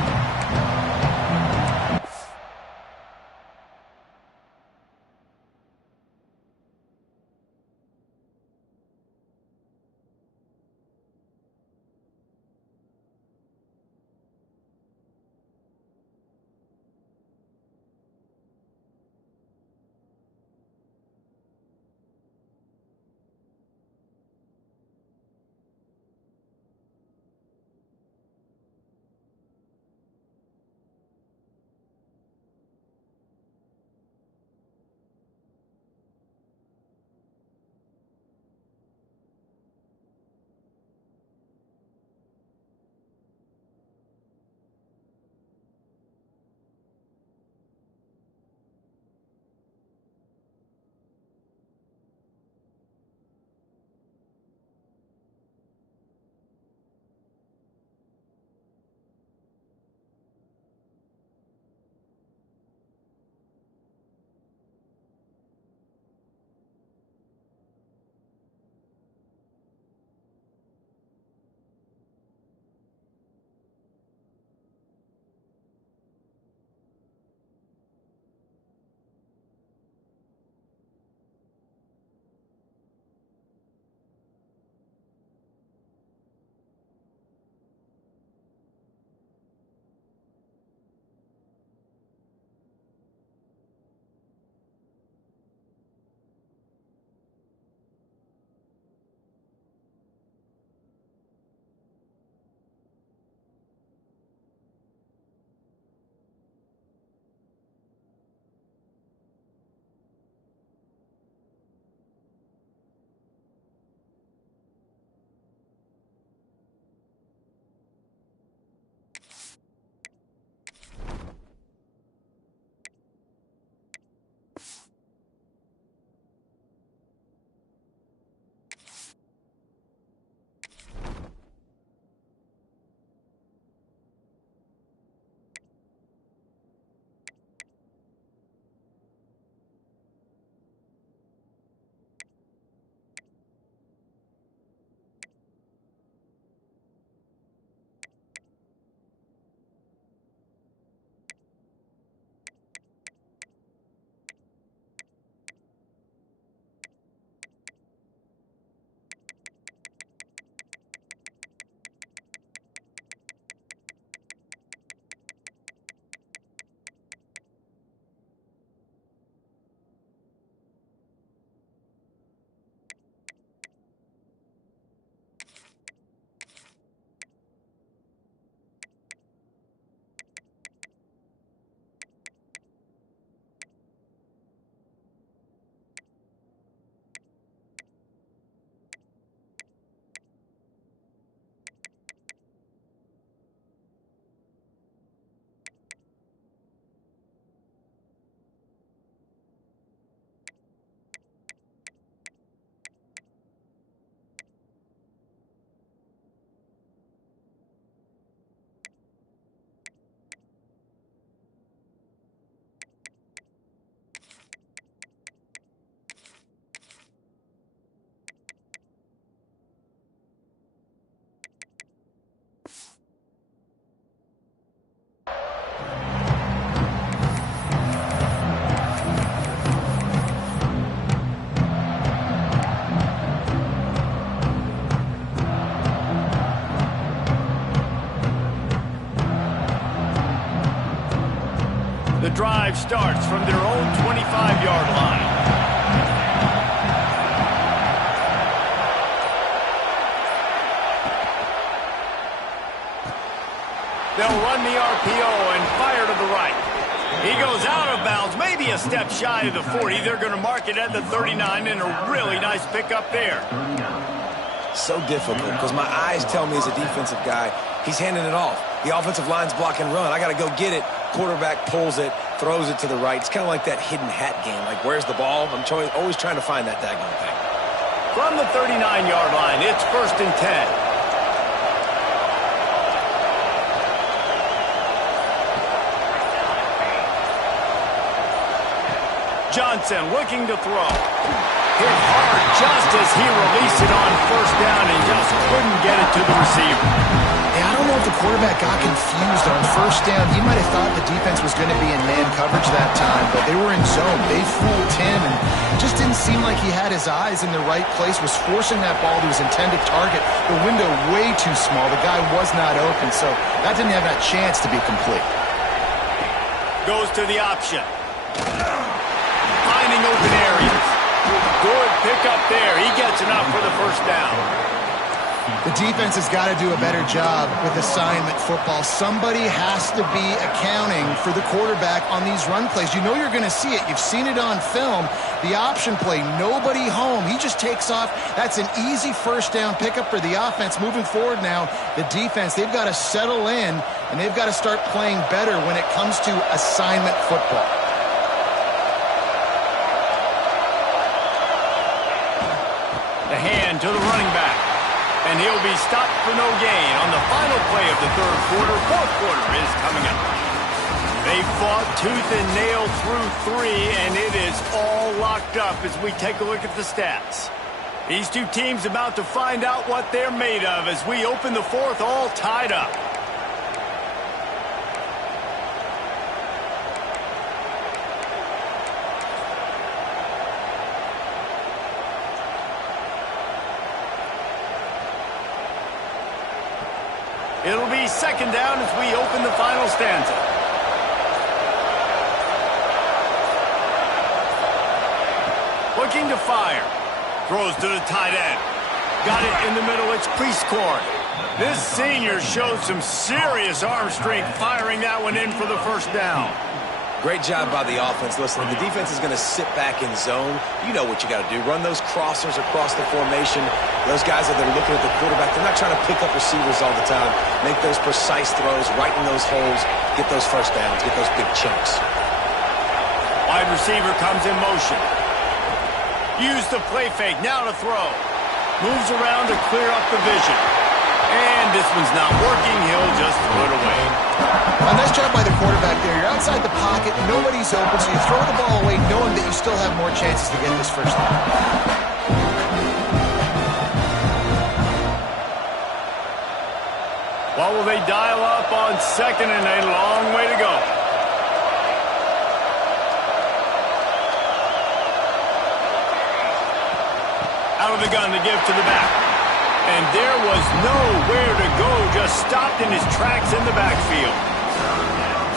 drive starts from their own 25-yard line. They'll run the RPO and fire to the right. He goes out of bounds, maybe a step shy of the 40. They're going to mark it at the 39, and a really nice pickup there. So difficult because my eyes tell me as a defensive guy, he's handing it off. The offensive line's block and run. I got to go get it. Quarterback pulls it, throws it to the right. It's kind of like that hidden hat game. Like, where's the ball? I'm always trying to find that daggone thing. From the 39-yard line, it's 1st and 10. Johnson looking to throw. Hit hard just as he released it on 1st down and just couldn't get it to the receiver. Yeah, I don't know if the quarterback got confused on 1st down. He might have thought the defense was going to be in man coverage that time, but they were in zone. They fooled him and just didn't seem like he had his eyes in the right place, was forcing that ball to his intended target. The window way too small. The guy was not open, so that didn't have that chance to be complete. Goes to the option. Finding open areas. Good pickup there. He gets enough for the 1st down. The defense has got to do a better job with assignment football. Somebody has to be accounting for the quarterback on these run plays. You know you're going to see it. You've seen it on film. The option play, nobody home. He just takes off. That's an easy 1st down pickup for the offense. Moving forward now, the defense, they've got to settle in, and they've got to start playing better when it comes to assignment football. The hand to the running back. And he'll be stopped for no gain on the final play of the 3rd quarter. 4th quarter is coming up. They fought tooth and nail through 3, and it is all locked up as we take a look at the stats. These two teams about to find out what they're made of as we open the 4th all tied up. It'll be 2nd down as we open the final stanza. Looking to fire. Throws to the tight end. Got it in the middle. It's Priestcorn. This senior showed some serious arm strength firing that one in for the 1st down. Great job by the offense. Listen, the defense is going to sit back in zone. You know what you got to do. Run those crossers across the formation. Those guys that are looking at the quarterback, they're not trying to pick up receivers all the time. Make those precise throws, right in those holes, get those 1st downs, get those big chunks. Wide receiver comes in motion. Use the play fake, now to throw. Moves around to clear up the vision. And this one's not working. He'll just throw it away. A nice job by the quarterback there. You're outside the pocket, nobody's open, so you throw the ball away knowing that you still have more chances to get this 1st down. What will they dial up on 2nd and a long way to go? Out of the gun to give to the back. And there was nowhere to go, just stopped in his tracks in the backfield.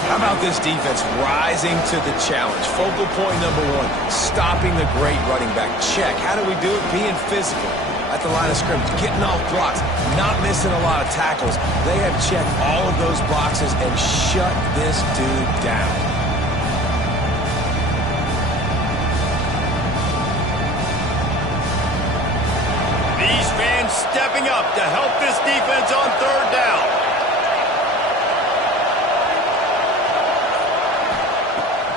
How about this defense rising to the challenge? Focal point number 1, stopping the great running back. Check. How do we do it? Being physical at the line of scrimmage, getting off blocks, not missing a lot of tackles. They have checked all of those boxes and shut this dude down. These fans stepping up to help this defense on 3rd down.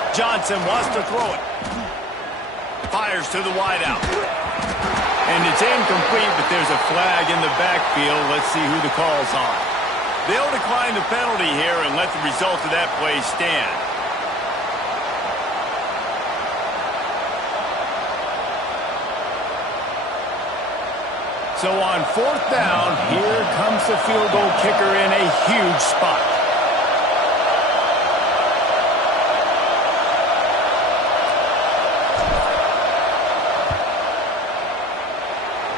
Johnson wants to throw it. Fires to the wideout. And it's incomplete, but there's a flag in the backfield. Let's see who the call's on. They'll decline the penalty here and let the result of that play stand. So on 4th down, here comes the field goal kicker in a huge spot.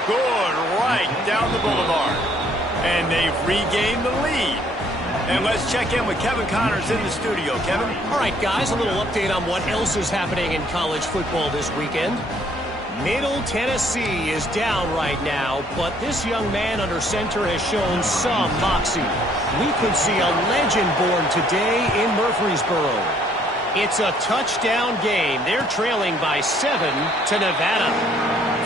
Good, right down the boulevard. And they've regained the lead. And let's check in with Kevin Connors in the studio. Kevin? All right, guys, a little update on what else is happening in college football this weekend. Middle Tennessee is down right now, but this young man under center has shown some moxie. We could see a legend born today in Murfreesboro. It's a touchdown game. They're trailing by 7 to Nevada.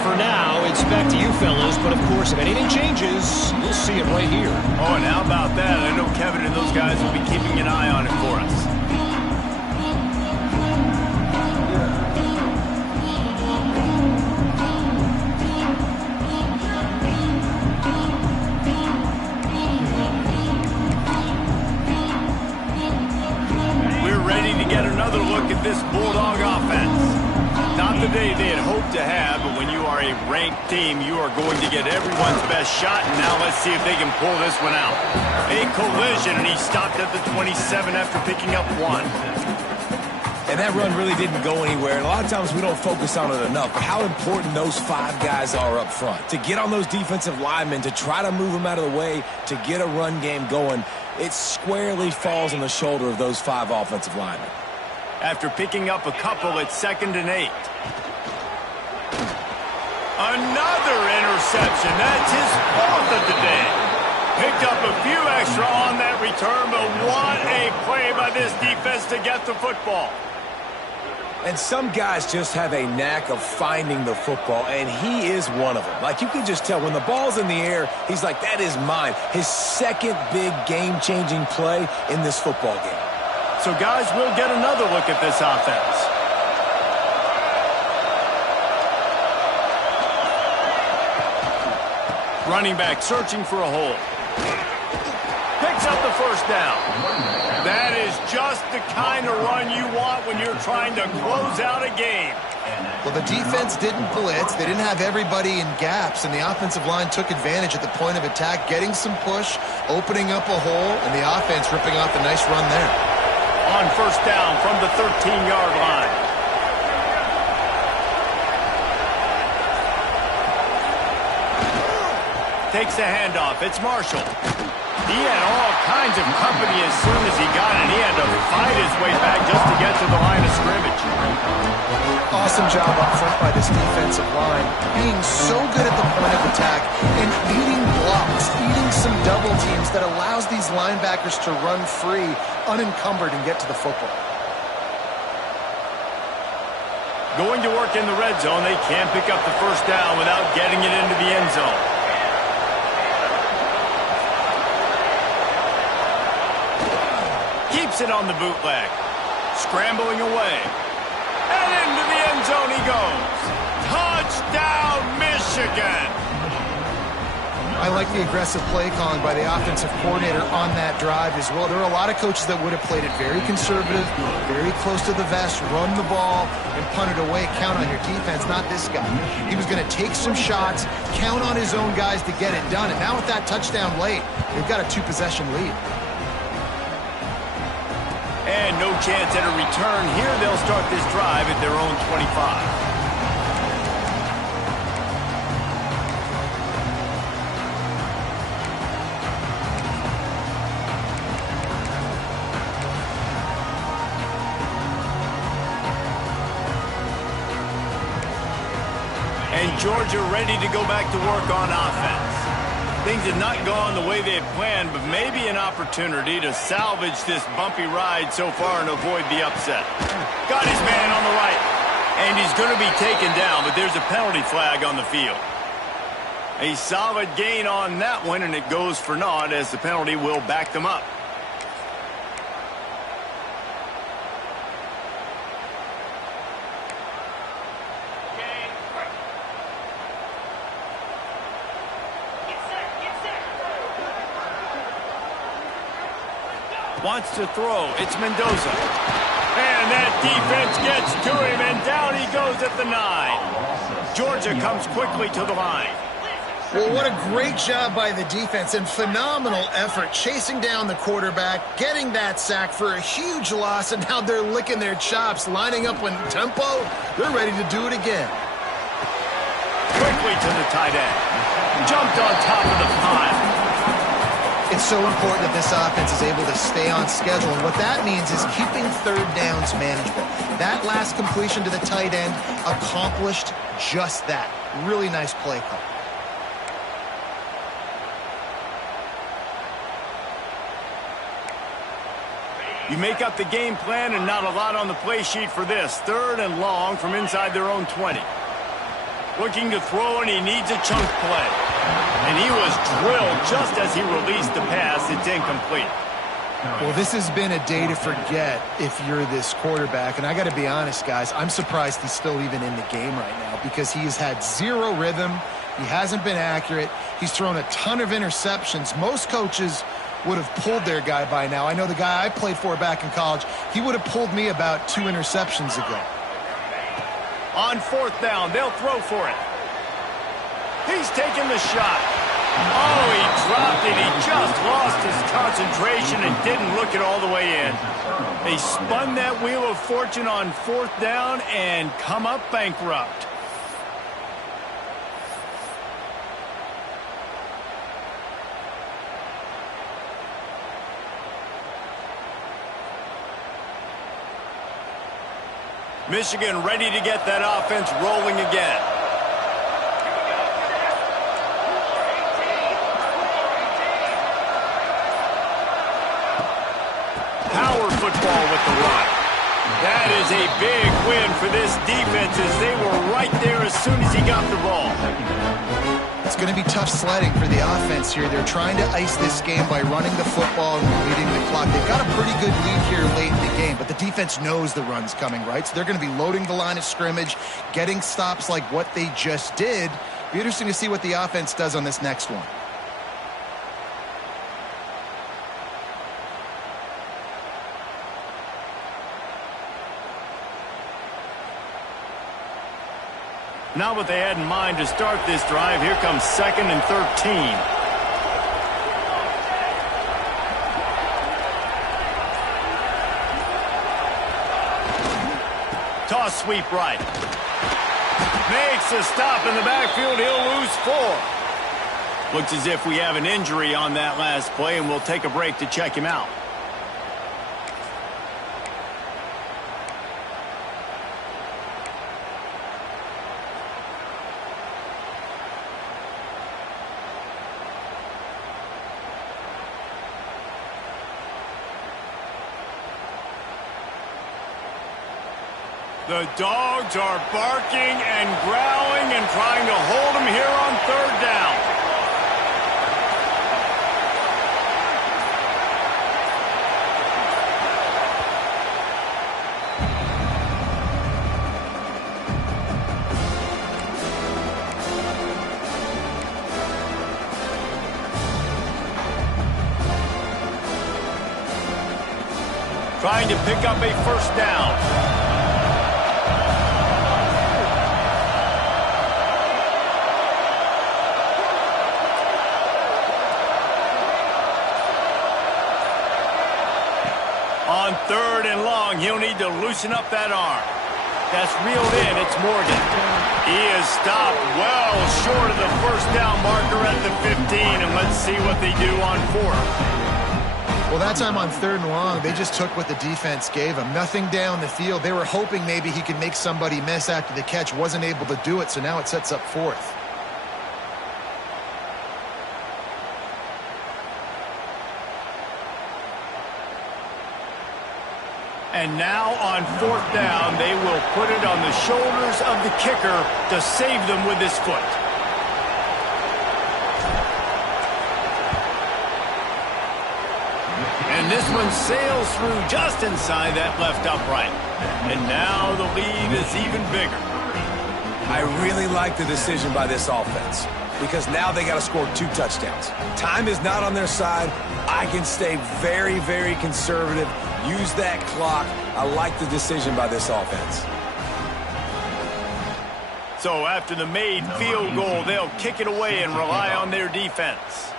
For now, it's back to you fellas, but of course, if anything changes, you'll see it right here. Oh, and how about that? I know Kevin and those guys will be keeping an eye on it for us. Get another look at this Bulldog offense. Not the day they had hoped to have, but when you are a ranked team, you are going to get everyone's best shot. And now let's see if they can pull this one out. A collision, and he stopped at the 27 after picking up 1. And that run really didn't go anywhere. And a lot of times we don't focus on it enough, but how important those 5 guys are up front. To get on those defensive linemen, to try to move them out of the way, to get a run game going, it squarely falls on the shoulder of those 5 offensive linemen. After picking up a couple, it's 2nd and 8. Another interception. That's his 4th of the day. Picked up a few extra on that return, but what a play by this defense to get the football. And some guys just have a knack of finding the football, and he is one of them. Like, you can just tell when the ball's in the air, he's like, that is mine. His 2nd big game-changing play in this football game. So, guys, we'll get another look at this offense. Running back searching for a hole. Picks up the first down. That is just the kind of run you want when you're trying to close out a game. Well, the defense didn't blitz. They didn't have everybody in gaps, and the offensive line took advantage at the point of attack, getting some push, opening up a hole, and the offense ripping off a nice run there. On first down from the 13-yard line. Takes the handoff. It's Marshall. He had all kinds of company as soon as he got it. He had to fight his way back just to get to the line of scrimmage. Awesome job up front by this defensive line, being so good at the point of attack and eating blocks, eating some double teams that allows these linebackers to run free, unencumbered, and get to the football. Going to work in the red zone. They can't pick up the first down without getting it into the end zone. Keeps it on the bootleg. Scrambling away. And into the end zone he goes. Touchdown, Michigan! I like the aggressive play calling by the offensive coordinator on that drive as well. There are a lot of coaches that would have played it very conservative, very close to the vest, run the ball, and punt it away. Count on your defense, not this guy. He was going to take some shots, count on his own guys to get it done. And now with that touchdown late, they've got a 2-possession lead. And no chance at a return here. They'll start this drive at their own 25. And Georgia ready to go back to work on offense. Things have not gone the way they had planned, but maybe an opportunity to salvage this bumpy ride so far and avoid the upset. Got his man on the right, and he's going to be taken down, but there's a penalty flag on the field. A solid gain on that one, and it goes for naught as the penalty will back them up. Wants to throw. It's Mendoza. And that defense gets to him, and down he goes at the 9. Georgia comes quickly to the line. Well, what a great job by the defense and phenomenal effort chasing down the quarterback, getting that sack for a huge loss, and now they're licking their chops, lining up in tempo. They're ready to do it again. Quickly to the tight end. Jumped on top of the pile. It's so important that this offense is able to stay on schedule, and what that means is keeping third downs manageable. That last completion to the tight end accomplished just that. Really nice play call. You make up the game plan and not a lot on the play sheet for this. 3rd and long from inside their own 20. Looking to throw, and he needs a chunk play. And he was drilled just as he released the pass. It's incomplete. Well, this has been a day to forget if you're this quarterback. And I got to be honest, guys, I'm surprised he's still even in the game right now because he has had zero rhythm. He hasn't been accurate. He's thrown a ton of interceptions. Most coaches would have pulled their guy by now. I know the guy I played for back in college, he would have pulled me about 2 interceptions ago. On 4th down, they'll throw for it. He's taking the shot. Oh, he dropped it. He just lost his concentration and didn't look it all the way in. They spun that wheel of fortune on 4th down and come up bankrupt. Michigan ready to get that offense rolling again. Power football with the run. That is a big win for this defense as they were right there as soon as he got the ball. It's going to be tough sledding for the offense here. They're trying to ice this game by running the football and leading the clock. They've got a pretty good lead here late in the game, but the defense knows the run's coming, right? So they're going to be loading the line of scrimmage, getting stops like what they just did. Be interesting to see what the offense does on this next one. Not what they had in mind to start this drive. Here comes 2nd and 13. Toss sweep right. Makes a stop in the backfield. He'll lose 4. Looks as if we have an injury on that last play, and we'll take a break to check him out. The dogs are barking and growling and trying to hold him here on 3rd down. Trying to pick up a 1st down. On 3rd and long, he'll need to loosen up that arm. That's reeled in. It's Morgan. He is stopped well short of the 1st down marker at the 15, and let's see what they do on 4th. Well, that time on 3rd and long, they just took what the defense gave him. Nothing down the field. They were hoping maybe he could make somebody miss after the catch. Wasn't able to do it, so now it sets up 4th. And now on 4th down, they will put it on the shoulders of the kicker to save them with his foot. And this one sails through just inside that left upright. And now the lead is even bigger. I really like the decision by this offense because now they got to score 2 touchdowns. Time is not on their side. I can stay very, very conservative. Use that clock. I like the decision by this offense. So after the made field goal, they'll kick it away and rely on their defense.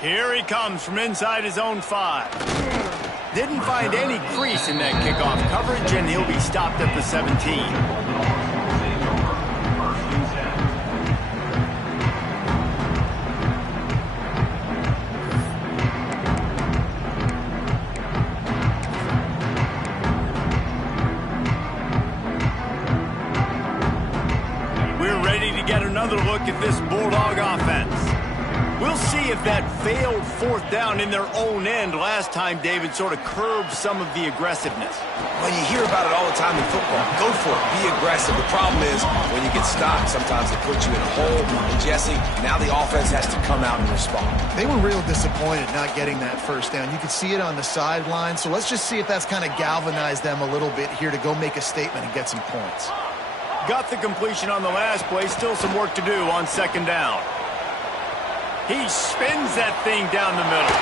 Here he comes from inside his own 5. Didn't find any crease in that kickoff coverage, and he'll be stopped at the 17. Look at this Bulldog offense. We'll see if that failed 4th down in their own end last time, David, sort of curbed some of the aggressiveness. Well, you hear about it all the time in football. Go for it. Be aggressive. The problem is when you get stopped, sometimes it puts you in a hole. And, Jesse, now the offense has to come out and respond. They were real disappointed not getting that 1st down. You could see it on the sideline. So let's just see if that's kind of galvanized them a little bit here to go make a statement and get some points. Got the completion on the last play. Still some work to do on 2nd down. He spins that thing down the middle.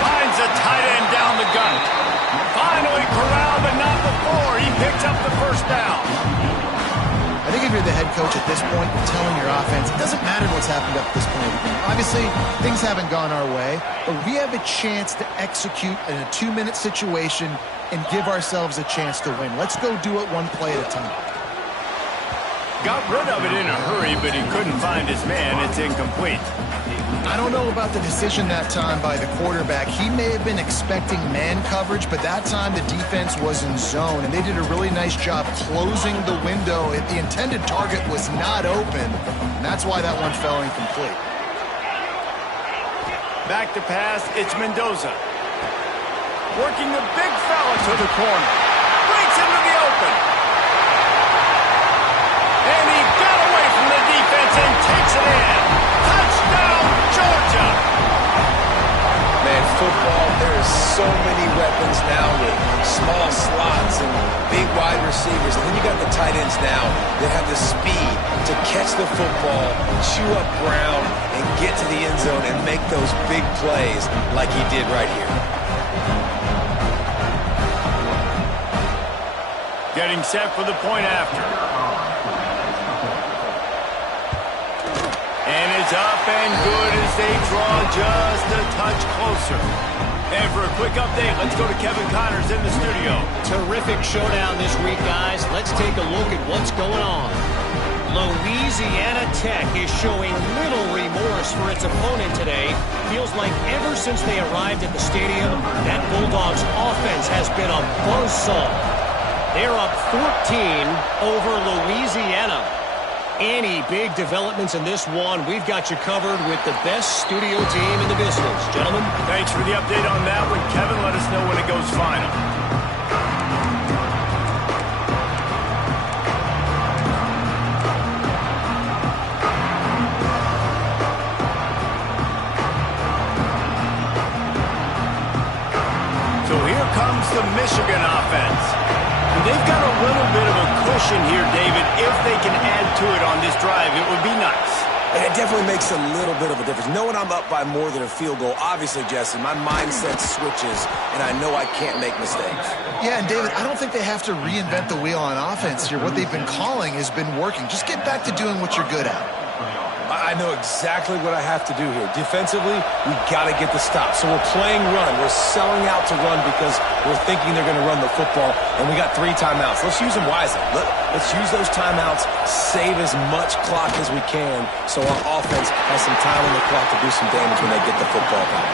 Finds a tight end down the gut. Finally corralled, but not before. He picks up the 1st down. I think if you're the head coach at this point, you're telling your offense, it doesn't matter what's happened up to this point of the game. Obviously, things haven't gone our way, but we have a chance to execute in a 2-minute situation and give ourselves a chance to win. Let's go do it one play at a time. Got rid of it in a hurry, but he couldn't find his man. It's incomplete. I don't know about the decision that time by the quarterback. He may have been expecting man coverage, but that time the defense was in zone, and they did a really nice job closing the window. The intended target was not open, and that's why that one fell incomplete. Back to pass, it's Mendoza. Working the big fella to the corner. Breaks into the open. And he got away from the defense and takes it in. Touchdown, Georgia! Man, football, there are so many weapons now with small slots and big wide receivers. And then you got the tight ends now that have the speed to catch the football, chew up ground, and get to the end zone and make those big plays like he did right here. Getting set for the point after. And it's up and good as they draw just a touch closer. And for a quick update, let's go to Kevin Connors in the studio. Terrific showdown this week, guys. Let's take a look at what's going on. Louisiana Tech is showing little remorse for its opponent today. Feels like ever since they arrived at the stadium, that Bulldogs offense has been a buzzsaw. They're up 14 over Louisiana. Any big developments in this one, we've got you covered with the best studio team in the business. Gentlemen. Thanks for the update on that one. Kevin, let us know when it goes final. So here comes the Michigan offense. And they've got a little bit of a cushion here, David. If they can add to it on this drive, it would be nice. And it definitely makes a little bit of a difference. Knowing I'm up by more than a field goal, obviously, Jesse, my mindset switches, and I know I can't make mistakes. Yeah, and David, I don't think they have to reinvent the wheel on offense here. What they've been calling has been working. Just get back to doing what you're good at. I know exactly what I have to do here. Defensively, we got to get the stop. So we're playing run. We're selling out to run because we're thinking they're going to run the football, and we got 3 timeouts. Let's use them wisely. Let's use those timeouts, save as much clock as we can so our offense has some time on the clock to do some damage when they get the football back.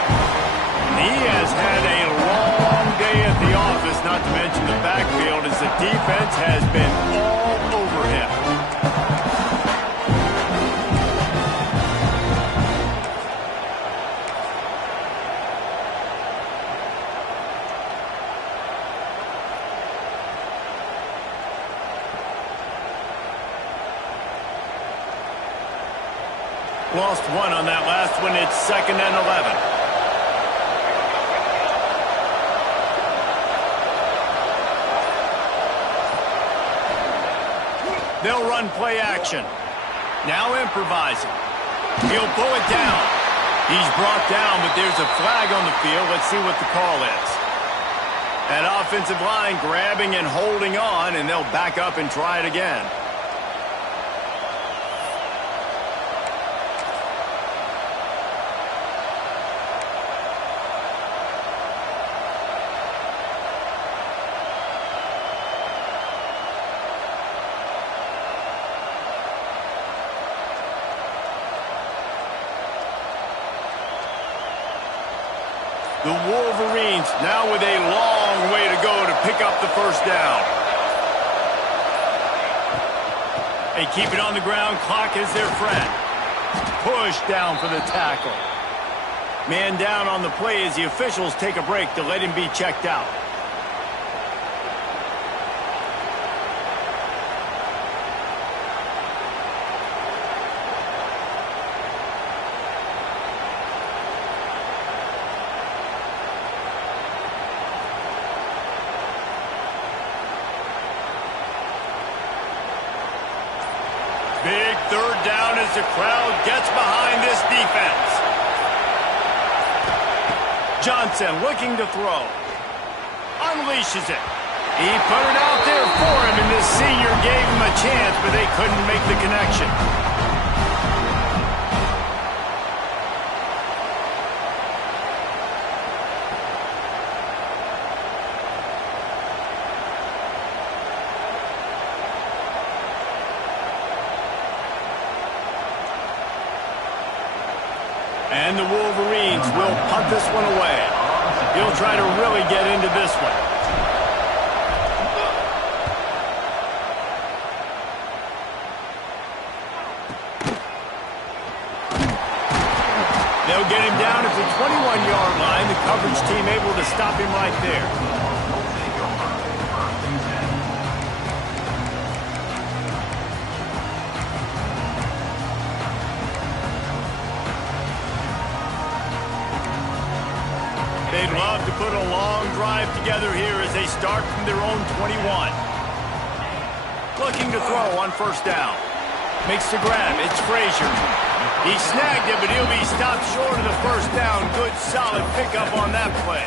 He has had a long day at the office, not to mention the backfield, as the defense has been all over him. Lost 1 on that last one. It's 2nd and 11. They'll run play action. Now improvising. He'll pull it down. He's brought down, but there's a flag on the field. Let's see what the call is. That offensive line grabbing and holding on, and they'll back up and try it again. The Wolverines now with a long way to go to pick up the first down. They keep it on the ground. Clock is their friend. Push down for the tackle. Man down on the play as the officials take a break to let him be checked out. Big third down as the crowd gets behind this defense. Johnson looking to throw. Unleashes it. He put it out there for him, and this senior gave him a chance, but they couldn't make the connection. And the Wolverines will punt this one away. He'll try to really get into this one. They'll get him down at the 21-yard line. The coverage team able to stop him right there. They'd love to put a long drive together here as they start from their own 21. Looking to throw on first down. Makes the grab. It's Frazier. He snagged it, but he'll be stopped short of the first down. Good, solid pickup on that play.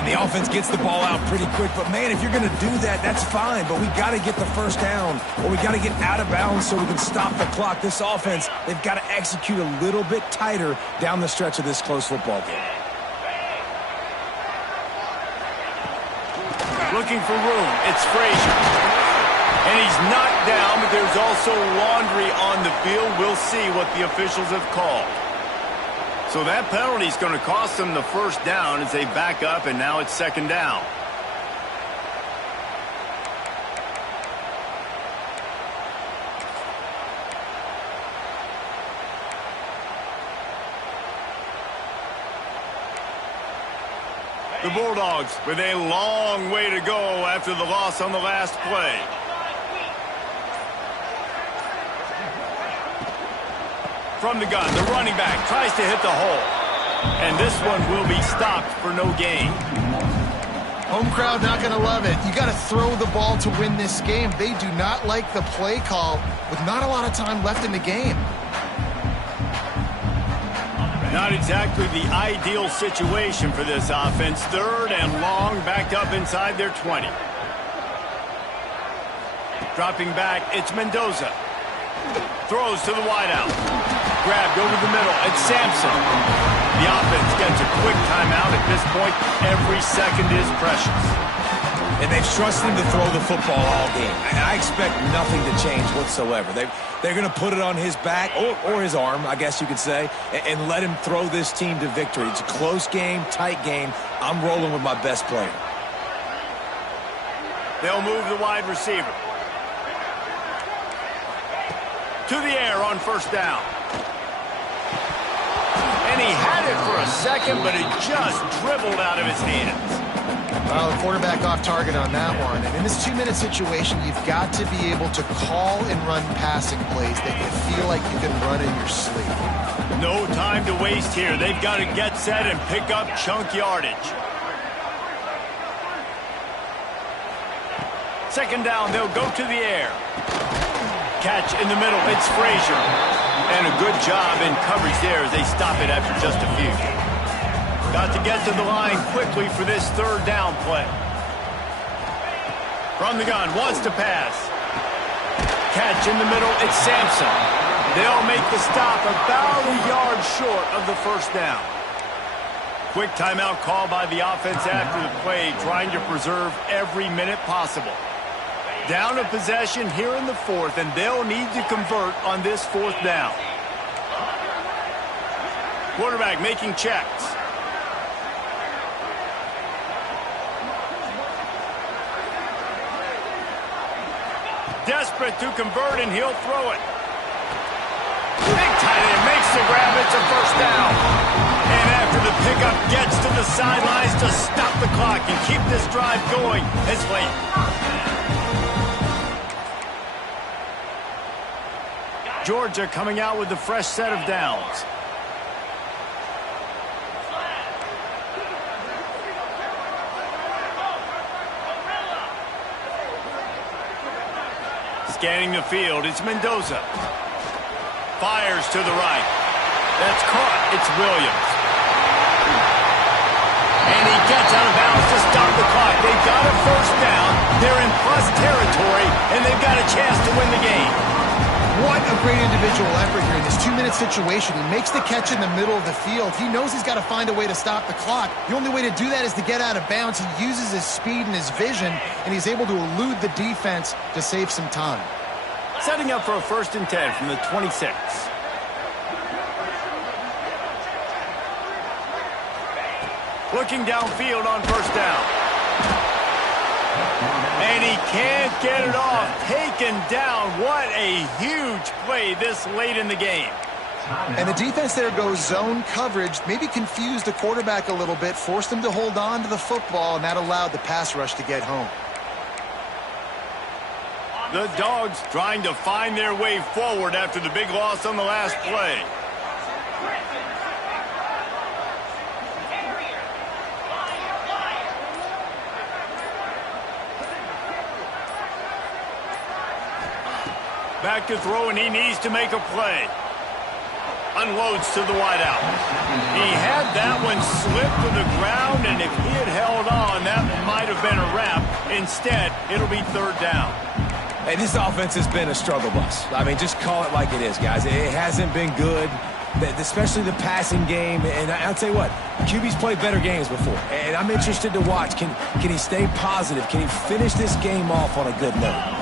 And the offense gets the ball out pretty quick. But, man, if you're going to do that, that's fine. But we got to get the first down, or we got to get out of bounds so we can stop the clock. This offense, they've got to execute a little bit tighter down the stretch of this close football game. Looking for room. It's Frazier. And he's knocked down, but there's also laundry on the field. We'll see what the officials have called. So that penalty is going to cost them the first down as they back up, and now it's second down. The Bulldogs with a long way to go after the loss on the last play. From the gun, the running back tries to hit the hole. And this one will be stopped for no gain. Home crowd not going to love it. You got to throw the ball to win this game. They do not like the play call with not a lot of time left in the game. Not exactly the ideal situation for this offense. Third and long, backed up inside their 20. Dropping back, it's Mendoza. Throws to the wideout. Grabbed over the middle. It's Sampson. The offense gets a quick timeout at this point. Every second is precious. And they've trusted him to throw the football all game. I expect nothing to change whatsoever. They're going to put it on his back, or his arm, I guess you could say, and let him throw this team to victory. It's a close game, tight game. I'm rolling with my best player. They'll move the wide receiver. To the air on first down. And he had it for a second, but it just dribbled out of his hands. Well, the quarterback off target on that one. And in this 2-minute situation, you've got to be able to call and run passing plays that you feel like you can run in your sleep. No time to waste here. They've got to get set and pick up chunk yardage. Second down, they'll go to the air. Catch in the middle, it's Frazier. And a good job in coverage there as they stop it after just a few. Got to get to the line quickly for this third down play. From the gun, wants to pass. Catch in the middle, it's Sampson. They'll make the stop about a yard short of the first down. Quick timeout call by the offense after the play, trying to preserve every minute possible. Down a possession here in the fourth, and they'll need to convert on this fourth down. Quarterback making checks. desperate to convert, and he'll throw it. Big tight end makes the grab. It's a first down. And after the pickup, gets to the sidelines to stop the clock and keep this drive going as late. Georgia coming out with a fresh set of downs. Scanning the field, it's Mendoza. Fires to the right. That's caught. It's Williams. And he gets out of bounds to stop the clock. They've got a first down. They're in plus territory, and they've got a chance to win the game. What a great individual effort here in this 2-minute situation. He makes the catch in the middle of the field. He knows he's got to find a way to stop the clock. The only way to do that is to get out of bounds. He uses his speed and his vision, and he's able to elude the defense to save some time. Setting up for a 1st and 10 from the 26. Looking downfield on first down. And he can't get it off. Taken down. What a huge play this late in the game. And the defense there goes zone coverage, maybe confused the quarterback a little bit, forced him to hold on to the football, and that allowed the pass rush to get home. The Dogs trying to find their way forward after the big loss on the last play. Back to throw, and he needs to make a play. Unloads to the wideout. He had that one slip to the ground, and if he had held on, that might have been a wrap. Instead, it'll be 3rd down. Hey, this offense has been a struggle bus. I mean, just call it like it is, guys. It hasn't been good, especially the passing game. And I'll tell you what, QB's played better games before. And I'm interested to watch. Can he stay positive? Can he finish this game off on a good note?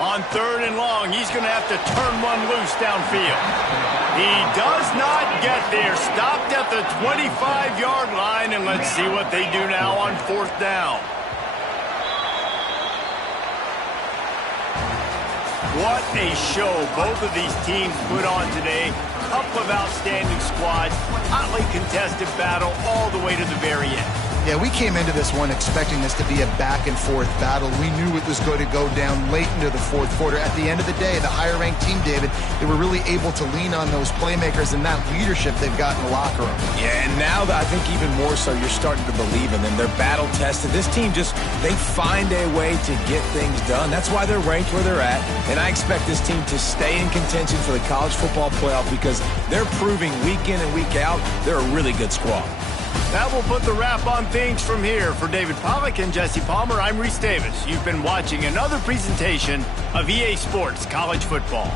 On 3rd and long, he's going to have to turn one loose downfield. He does not get there. Stopped at the 25-yard line, and let's see what they do now on 4th down. What a show both of these teams put on today. Couple of outstanding squads, hotly contested battle all the way to the very end. Yeah, we came into this one expecting this to be a back-and-forth battle. We knew it was going to go down late into the 4th quarter. At the end of the day, the higher-ranked team, David, they were really able to lean on those playmakers and that leadership they've got in the locker room. Yeah, and now I think even more so, you're starting to believe in them. They're battle-tested. This team they find a way to get things done. That's why they're ranked where they're at. And I expect this team to stay in contention for the college football playoff because they're proving week in and week out they're a really good squad. That will put the wrap on things from here. For David Pollack and Jesse Palmer, I'm Reese Davis. You've been watching another presentation of EA Sports College Football.